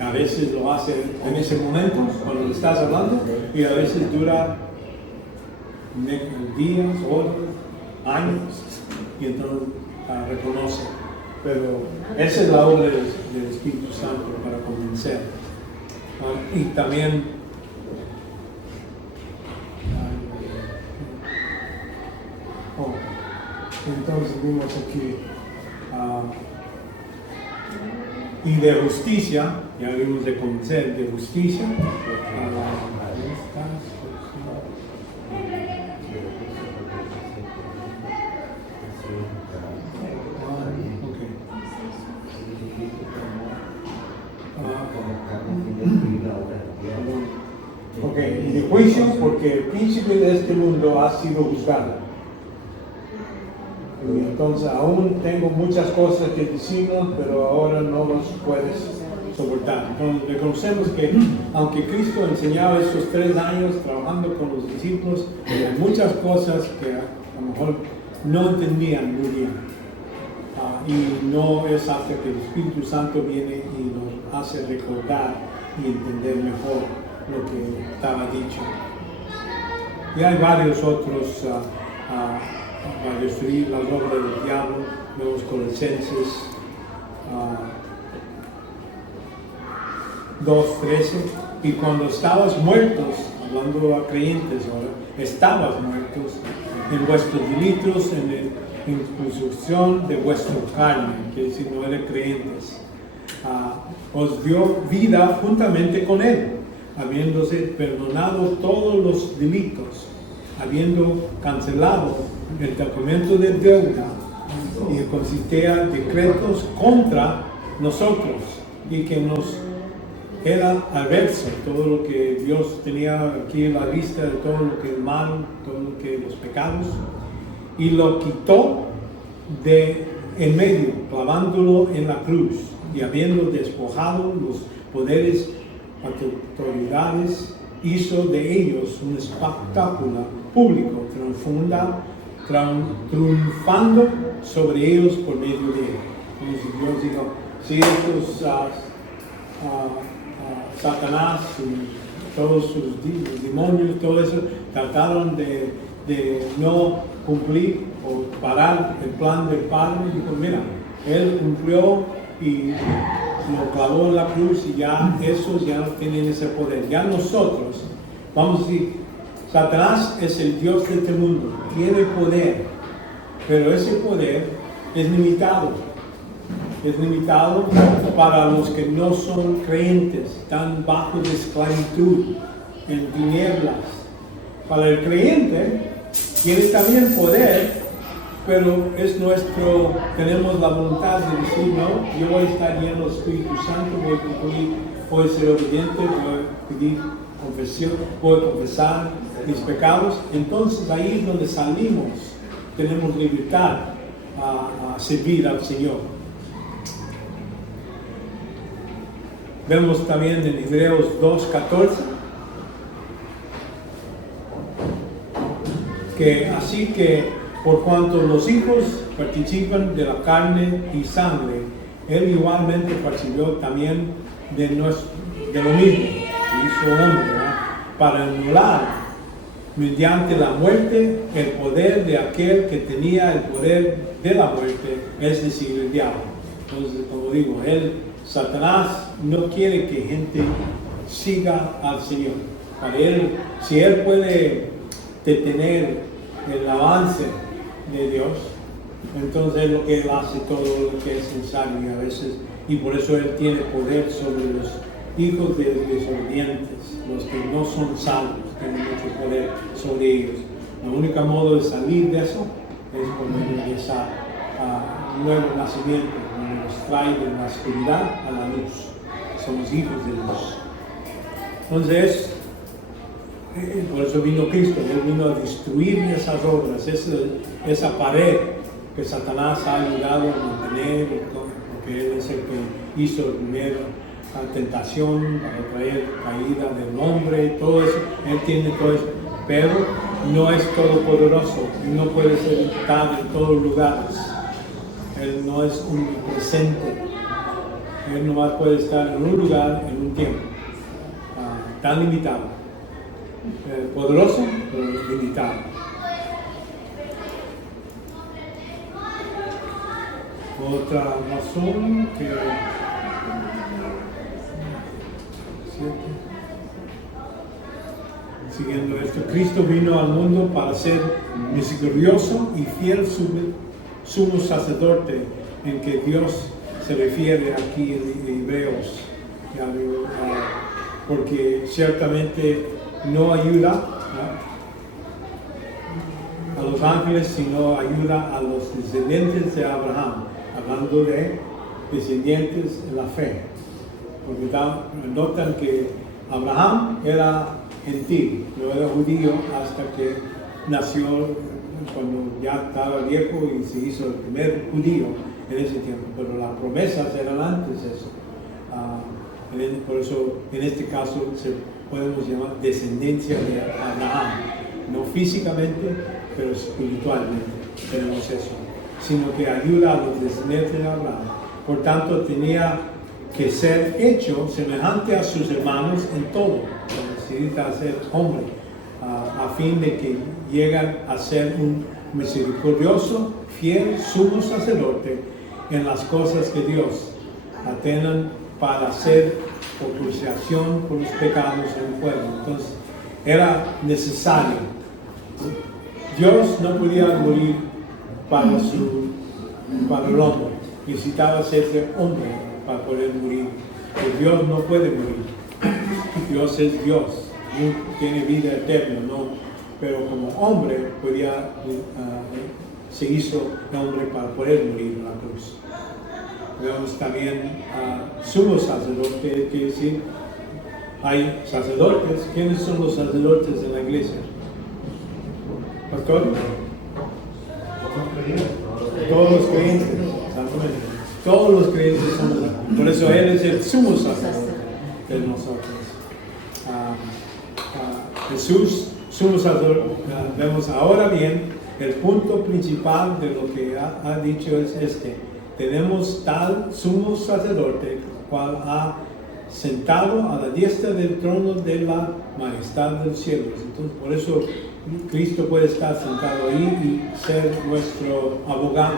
A veces lo hace en ese momento, cuando le estás hablando, y a veces dura días, horas, años, y entonces reconoce. Pero esa es la obra del Espíritu Santo para convencer. Y también entonces vimos aquí y de justicia, ya vimos de convencer, de justicia. Y de juicio, porque el príncipe de este mundo ha sido juzgado. Y entonces aún tengo muchas cosas que decirnos, pero ahora no los puedes soportar. Entonces reconocemos que aunque Cristo enseñaba estos 3 años trabajando con los discípulos, hay muchas cosas que a lo mejor no entendían muy bien. Y no es hasta que el Espíritu Santo viene y nos hace recordar y entender mejor lo que estaba dicho. Y hay varios otros para destruir las obras del diablo, los Colosenses 2:13. Y cuando estabas muertos, hablando a creyentes ahora, estabas muertos en vuestros delitos, en instrucción de vuestra carne, que si no eran creyentes, os dio vida juntamente con Él, habiéndose perdonado todos los delitos, habiendo cancelado el documento de deuda y consistía decretos contra nosotros y que nos era adverso todo lo que Dios tenía aquí en la lista de todo lo que es mal, todo lo que los pecados, y lo quitó de en medio, clavándolo en la cruz y habiendo despojado los poderes, autoridades, hizo de ellos un espectáculo público, triunfando sobre ellos por medio de él. Como si Dios dijo, si estos Satanás y todos sus demonios, todo eso, trataron de no cumplir o parar el plan del Padre, y dijo, mira, él cumplió y lo clavó en la cruz y ya esos ya no tienen ese poder. Ya nosotros, vamos a decir, Satanás es el Dios de este mundo, tiene poder, pero ese poder es limitado. Es limitado para los que no son creyentes, están bajo de esclavitud, en tinieblas. Para el creyente, tiene también poder, pero es tenemos la voluntad de decir, no, yo voy a estar lleno del Espíritu Santo, voy a ser obediente, voy a pedir confesión, voy a confesar mis pecados. Entonces ahí es donde salimos, tenemos libertad a servir al Señor. Vemos también en Hebreos 2:14 que así que por cuanto los hijos participan de la carne y sangre, él igualmente participó también de lo mismo que hizo hombre, ¿verdad? Para anular mediante la muerte el poder de aquel que tenía el poder de la muerte, es decir, el diablo. Entonces, como digo, Satanás no quiere que gente siga al Señor. Para él, si él puede detener el avance de Dios, entonces lo que él hace todo lo que es necesario y a veces, y por eso él tiene poder sobre los hijos de desobedientes, los que no son salvos, tienen mucho poder sobre ellos. El único modo de salir de eso es por medio de ese nuevo nacimiento, donde nos trae de la oscuridad a la luz. Somos hijos de luz. Entonces, por eso vino Cristo, él vino a destruir esas obras, esa pared que Satanás ha ayudado a mantener, porque él es el que hizo la primera tentación para traer caída del hombre, todo eso, él tiene todo eso, pero no es todopoderoso, no puede estar en todos lugares, él no es omnipresente, él nomás puede estar en un lugar en un tiempo, tan limitado. Poderoso, pero limitado. Otra razón que siguiendo esto, Cristo vino al mundo para ser misericordioso y fiel sumo sacerdote, en que Dios se refiere aquí en Hebreos, porque ciertamente no ayuda a los ángeles, sino ayuda a los descendientes de Abraham, hablando de descendientes en la fe. Porque notan que Abraham era gentil, no era judío hasta que nació, cuando ya estaba viejo y se hizo el primer judío en ese tiempo, pero las promesas eran antes de eso. Por eso en este caso podemos llamar descendencia de Abraham, no físicamente, pero espiritualmente tenemos eso, sino que ayuda a los descendientes de Abraham. Por tanto, tenía que ser hecho semejante a sus hermanos en todo, necesita ser hombre, a fin de que llegan a ser un misericordioso, fiel sumo sacerdote en las cosas que Dios atenan para hacer propiciación por los pecados del pueblo. Entonces, era necesario. Dios no podía morir para el hombre. Necesitaba ser hombre para poder morir. Pero Dios no puede morir. Dios es Dios. Tiene vida eterna. pero como hombre se hizo hombre para poder morir en la cruz. Vemos también sumo sacerdote, quiere decir, hay sacerdotes. ¿Quiénes son los sacerdotes en la iglesia? ¿Pastor? Todos los creyentes. Todos los creyentes son los sacerdotes. Por eso Él es el sumo sacerdote de nosotros. Jesús, sumo sacerdote. Vemos ahora bien, el punto principal de lo que ha dicho es este. Tenemos tal sumo sacerdote, cual ha sentado a la diestra del trono de la majestad del cielo. Entonces, por eso Cristo puede estar sentado ahí y ser nuestro abogado.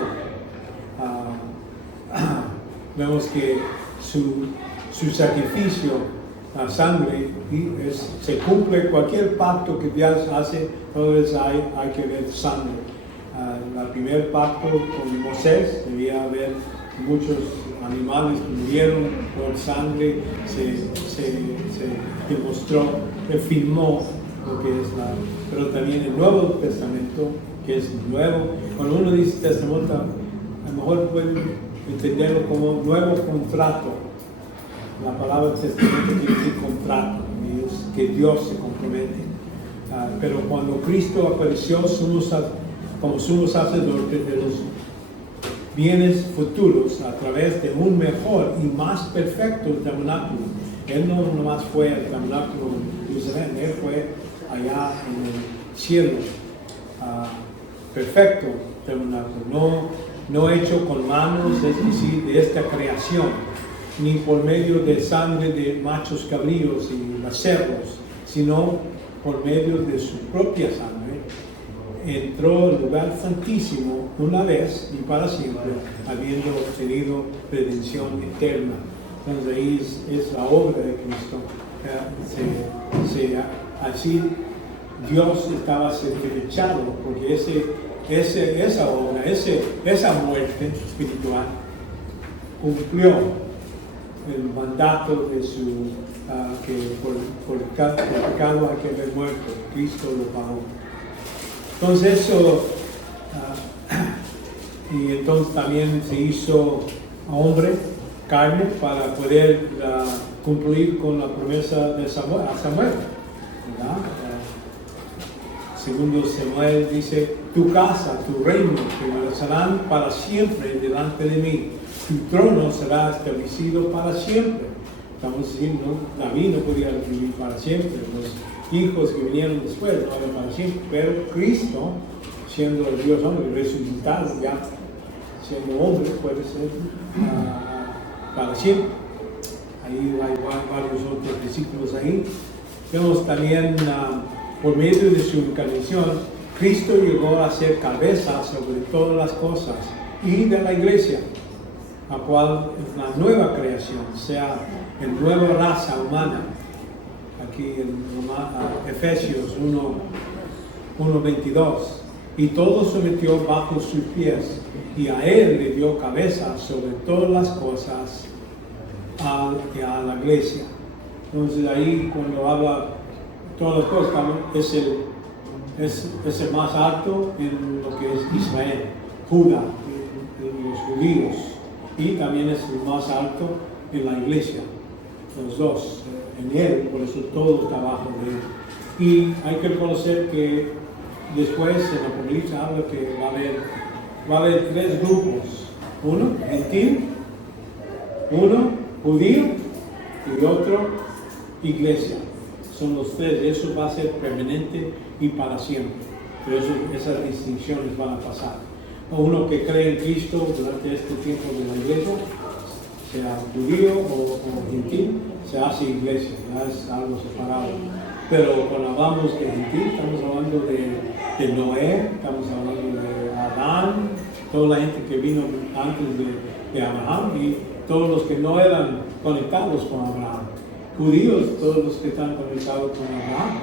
Vemos que su sacrificio, la sangre, se cumple cualquier pacto que Dios hace, entonces hay que ver sangre. El primer pacto con Moisés debía haber muchos animales que murieron por sangre, se demostró, se firmó lo que es pero también el Nuevo Testamento, que es nuevo. Cuando uno dice testamento, a lo mejor pueden entenderlo como nuevo contrato. La palabra testamento quiere decir contrato, y es que Dios se compromete. Pero cuando Cristo apareció como sumo sacerdote de los bienes futuros a través de un mejor y más perfecto tabernáculo. Él no nomás fue al tabernáculo de Jerusalén, Él fue allá en el cielo. Perfecto tabernáculo, no hecho con manos, es decir, de esta creación, ni por medio de sangre de machos cabríos y becerros, sino por medio de su propia sangre. Entró al lugar santísimo una vez y para siempre, habiendo obtenido redención eterna. Entonces ahí es la obra de Cristo. Así Dios estaba satisfecho porque esa obra, esa muerte espiritual cumplió el mandato de su que por el pecado hay que haber muerto. Cristo lo pagó. Entonces eso, y entonces también se hizo hombre, carne, para poder cumplir con la promesa de Samuel, ¿verdad? Segundo Samuel dice, tu casa, tu reino, permanecerán para siempre delante de mí, tu trono será establecido para siempre. Estamos diciendo, David no podía vivir para siempre, los hijos que vinieron después no eran para siempre, pero Cristo, siendo el Dios hombre, resucitado ya, siendo hombre, puede ser para siempre. Ahí hay varios otros versículos ahí. Vemos también, por medio de su encarnación, Cristo llegó a ser cabeza sobre todas las cosas y de la iglesia, la cual es la nueva creación, o sea, la nueva raza humana. Aquí en Efesios 1:22, y todo sometió bajo sus pies, y a él le dio cabeza sobre todas las cosas a la iglesia. Entonces ahí cuando habla todas las cosas, es el más alto en lo que es Israel, Judá, en los judíos, y también es el más alto en la iglesia, los dos. En él, por eso todo está bajo de él. Y hay que reconocer que después en la Apocalipsis habla que va a haber tres grupos: uno gentil, uno judío y otro iglesia. Son los tres, eso va a ser permanente y para siempre. Pero esas distinciones van a pasar. Uno que cree en Cristo durante este tiempo de la iglesia, sea judío o gentil, se hace iglesia, ¿verdad? Es algo separado. Pero cuando hablamos de gentil, estamos hablando de Noé, estamos hablando de Adán, toda la gente que vino antes de Abraham y todos los que no eran conectados con Abraham. Judíos, todos los que están conectados con Abraham,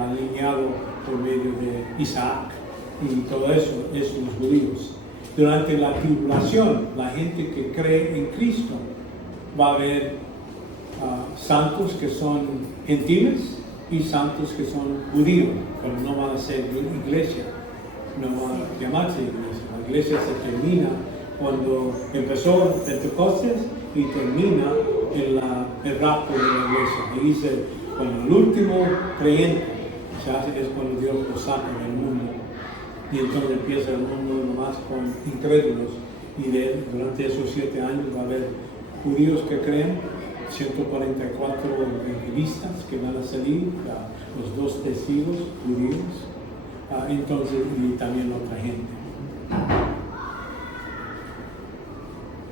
alineado por medio de Isaac y todo eso, es los judíos. Durante la tribulación, la gente que cree en Cristo va a haber santos que son gentiles y santos que son judíos, pero no van a ser iglesia, no van a llamarse iglesia. La iglesia se termina cuando empezó Pentecostés y termina el rapto de la iglesia. Y dice, cuando el último creyente se hace, es cuando Dios lo saca del mundo. Y entonces empieza el mundo nomás con incrédulos. Y durante esos 7 años va a haber judíos que creen, 144 evangelistas que van a salir, los 2 testigos judíos, entonces, y también otra gente.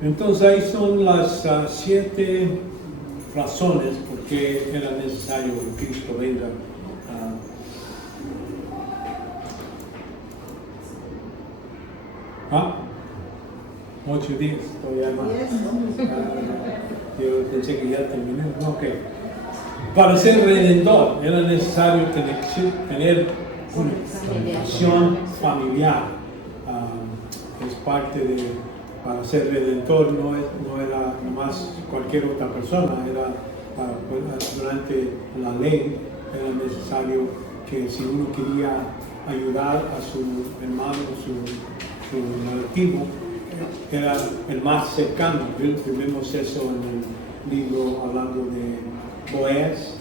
Entonces ahí son las 7 razones por qué era necesario que Cristo venga. 8 días, todavía más. Yo pensé que ya terminé. Ok. Para ser redentor era necesario tener una relación familiar. Es parte de, para ser redentor no era nomás cualquier otra persona, era durante la ley era necesario que si uno quería ayudar a su hermano, su relativo, era el más cercano. Vemos eso en el libro hablando de Boaz,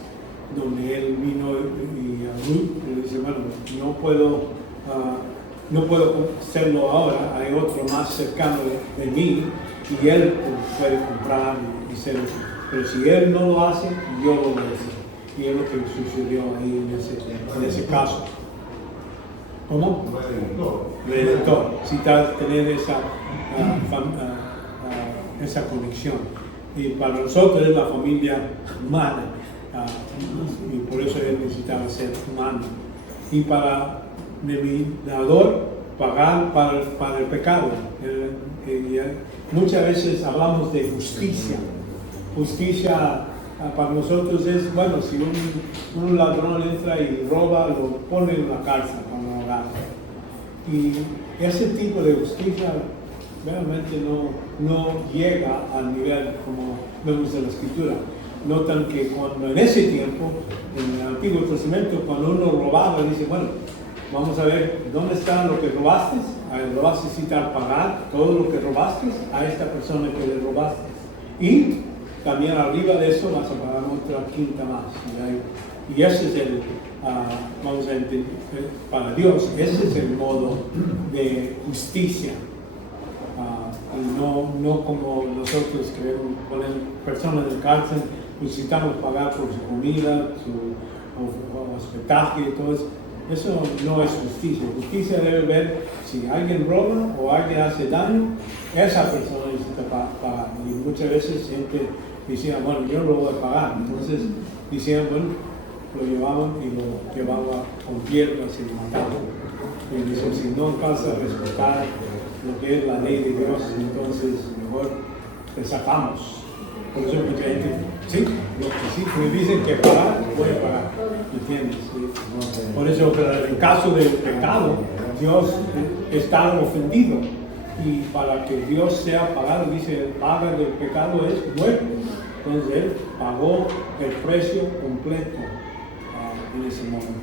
donde él vino y a Ruth le dice, bueno, no puedo hacerlo ahora, hay otro más cercano de mí y él puede comprar y hacerlo. Pero si él no lo hace, yo lo voy a hacer. Y es lo que sucedió ahí en ese caso. ¿Cómo? Redentor. Si tener esa conexión. Y para nosotros es la familia humana. Y por eso él necesitaba ser humano. Y para mediador, pagar para el pecado. Muchas veces hablamos de justicia. Justicia para nosotros es, bueno, si un ladrón entra y roba, lo pone en la cárcel cuando lo agarra. Y ese tipo de justicia realmente no llega al nivel como vemos en la Escritura. Notan que cuando en ese tiempo, en el Antiguo Testamento, cuando uno robaba, dice, bueno, vamos a ver dónde está lo que robaste. Lo vas a necesitar pagar todo lo que robaste a esta persona que le robaste. Y también arriba de eso vas a pagar otra quinta más. Y ese es el, vamos a entender, para Dios, ese es el modo de justicia. Y no como nosotros queremos poner personas en cárcel, necesitamos pagar por su comida, su hospedaje y todo eso. Eso no es justicia. Justicia debe ver si alguien roba o alguien hace daño, esa persona necesita pagar. Y muchas veces gente decía, bueno, yo no lo voy a pagar. Entonces decían, bueno, lo llevaban y lo llevaban con piedras y lo mataban. Y dicen, si no alcanza a respetar lo que es la ley de Dios, entonces mejor te sacamos. Por eso mucha gente, sí, lo que sí, me dicen que pagar, voy a pagar. ¿Entiendes? Sí. Por eso, pero en el caso del pecado, Dios está ofendido. Y para que Dios sea pagado, dice, el paga del pecado es muerte. Entonces Él pagó el precio completo en ese momento.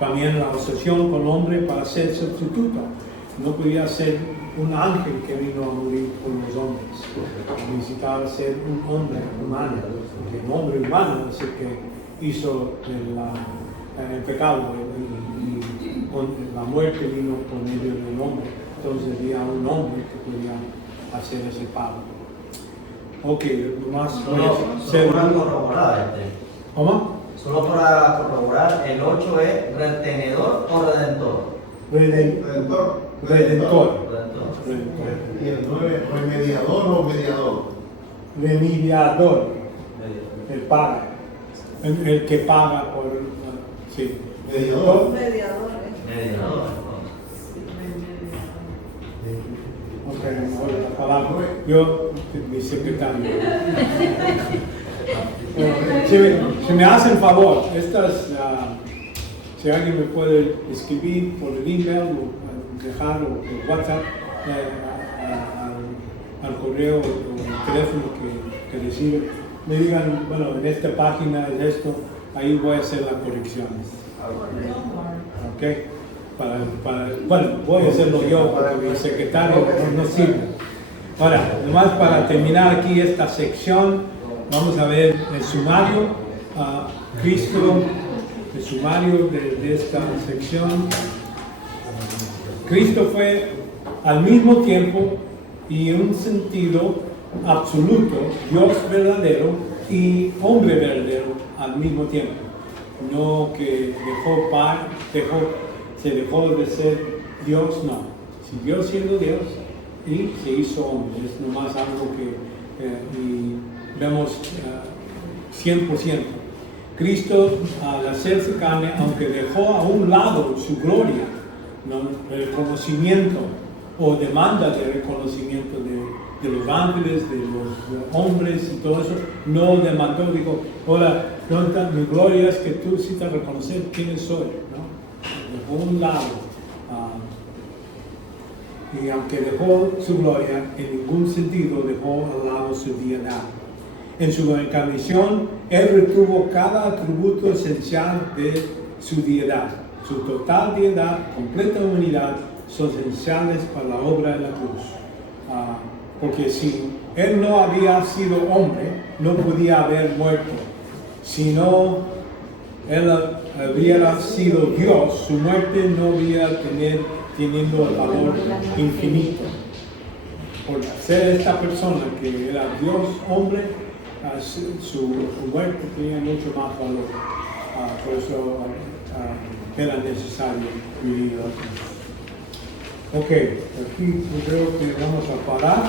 También la asociación con el hombre para ser sustituto. No podía ser un ángel que vino a morir por los hombres. Necesitaba ser un hombre humano. Porque el hombre humano es el que hizo el pecado. Y la muerte vino por medio del hombre. Entonces había un hombre que podía hacer ese pago. Ok, más solo para corroborar ¿Cómo? Solo para corroborar, el 8 es retenedor o redentor. Redentor. Redentor. Y el 9, remediador o mediador. Remediador. El paga. El que paga por. Sí. Mediador. Mediador. Mediador. Ok, mejor la palabra. Yo, mi secretario. Si me hacen favor, si alguien me puede escribir por el email o dejar o por WhatsApp al correo o el teléfono que recibe, me digan, bueno, en esta página es esto, ahí voy a hacer las correcciones. ¿Ok? Bueno, voy a hacerlo yo porque mi secretario no sirve. Ahora, nomás para terminar aquí esta sección, vamos a ver el sumario, Cristo, el sumario de esta sección. Cristo fue al mismo tiempo y en un sentido absoluto, Dios verdadero y hombre verdadero al mismo tiempo. No que se dejó de ser Dios, no. Siguió siendo Dios y se hizo hombre. Es nomás algo que y vemos 100%. Cristo, al hacerse carne, aunque dejó a un lado su gloria, ¿no?, el reconocimiento o demanda de reconocimiento de los ángeles, de los hombres y todo eso, no demandó, dijo, ahora, mi gloria es que tú necesitas reconocer quién soy, ¿no? Dejó a un lado. Y aunque dejó su gloria, en ningún sentido dejó al lado su deidad. En su encarnación, Él retuvo cada atributo esencial de su deidad. Su total deidad, completa humanidad, son esenciales para la obra de la cruz. Porque si Él no había sido hombre, no podía haber muerto. Si no Él hubiera sido Dios, su muerte no hubiera teniendo el valor infinito. Por ser esta persona que era Dios, hombre, su muerte tenía mucho más valor. Por eso era necesario vivir. Ok, aquí yo creo que vamos a parar.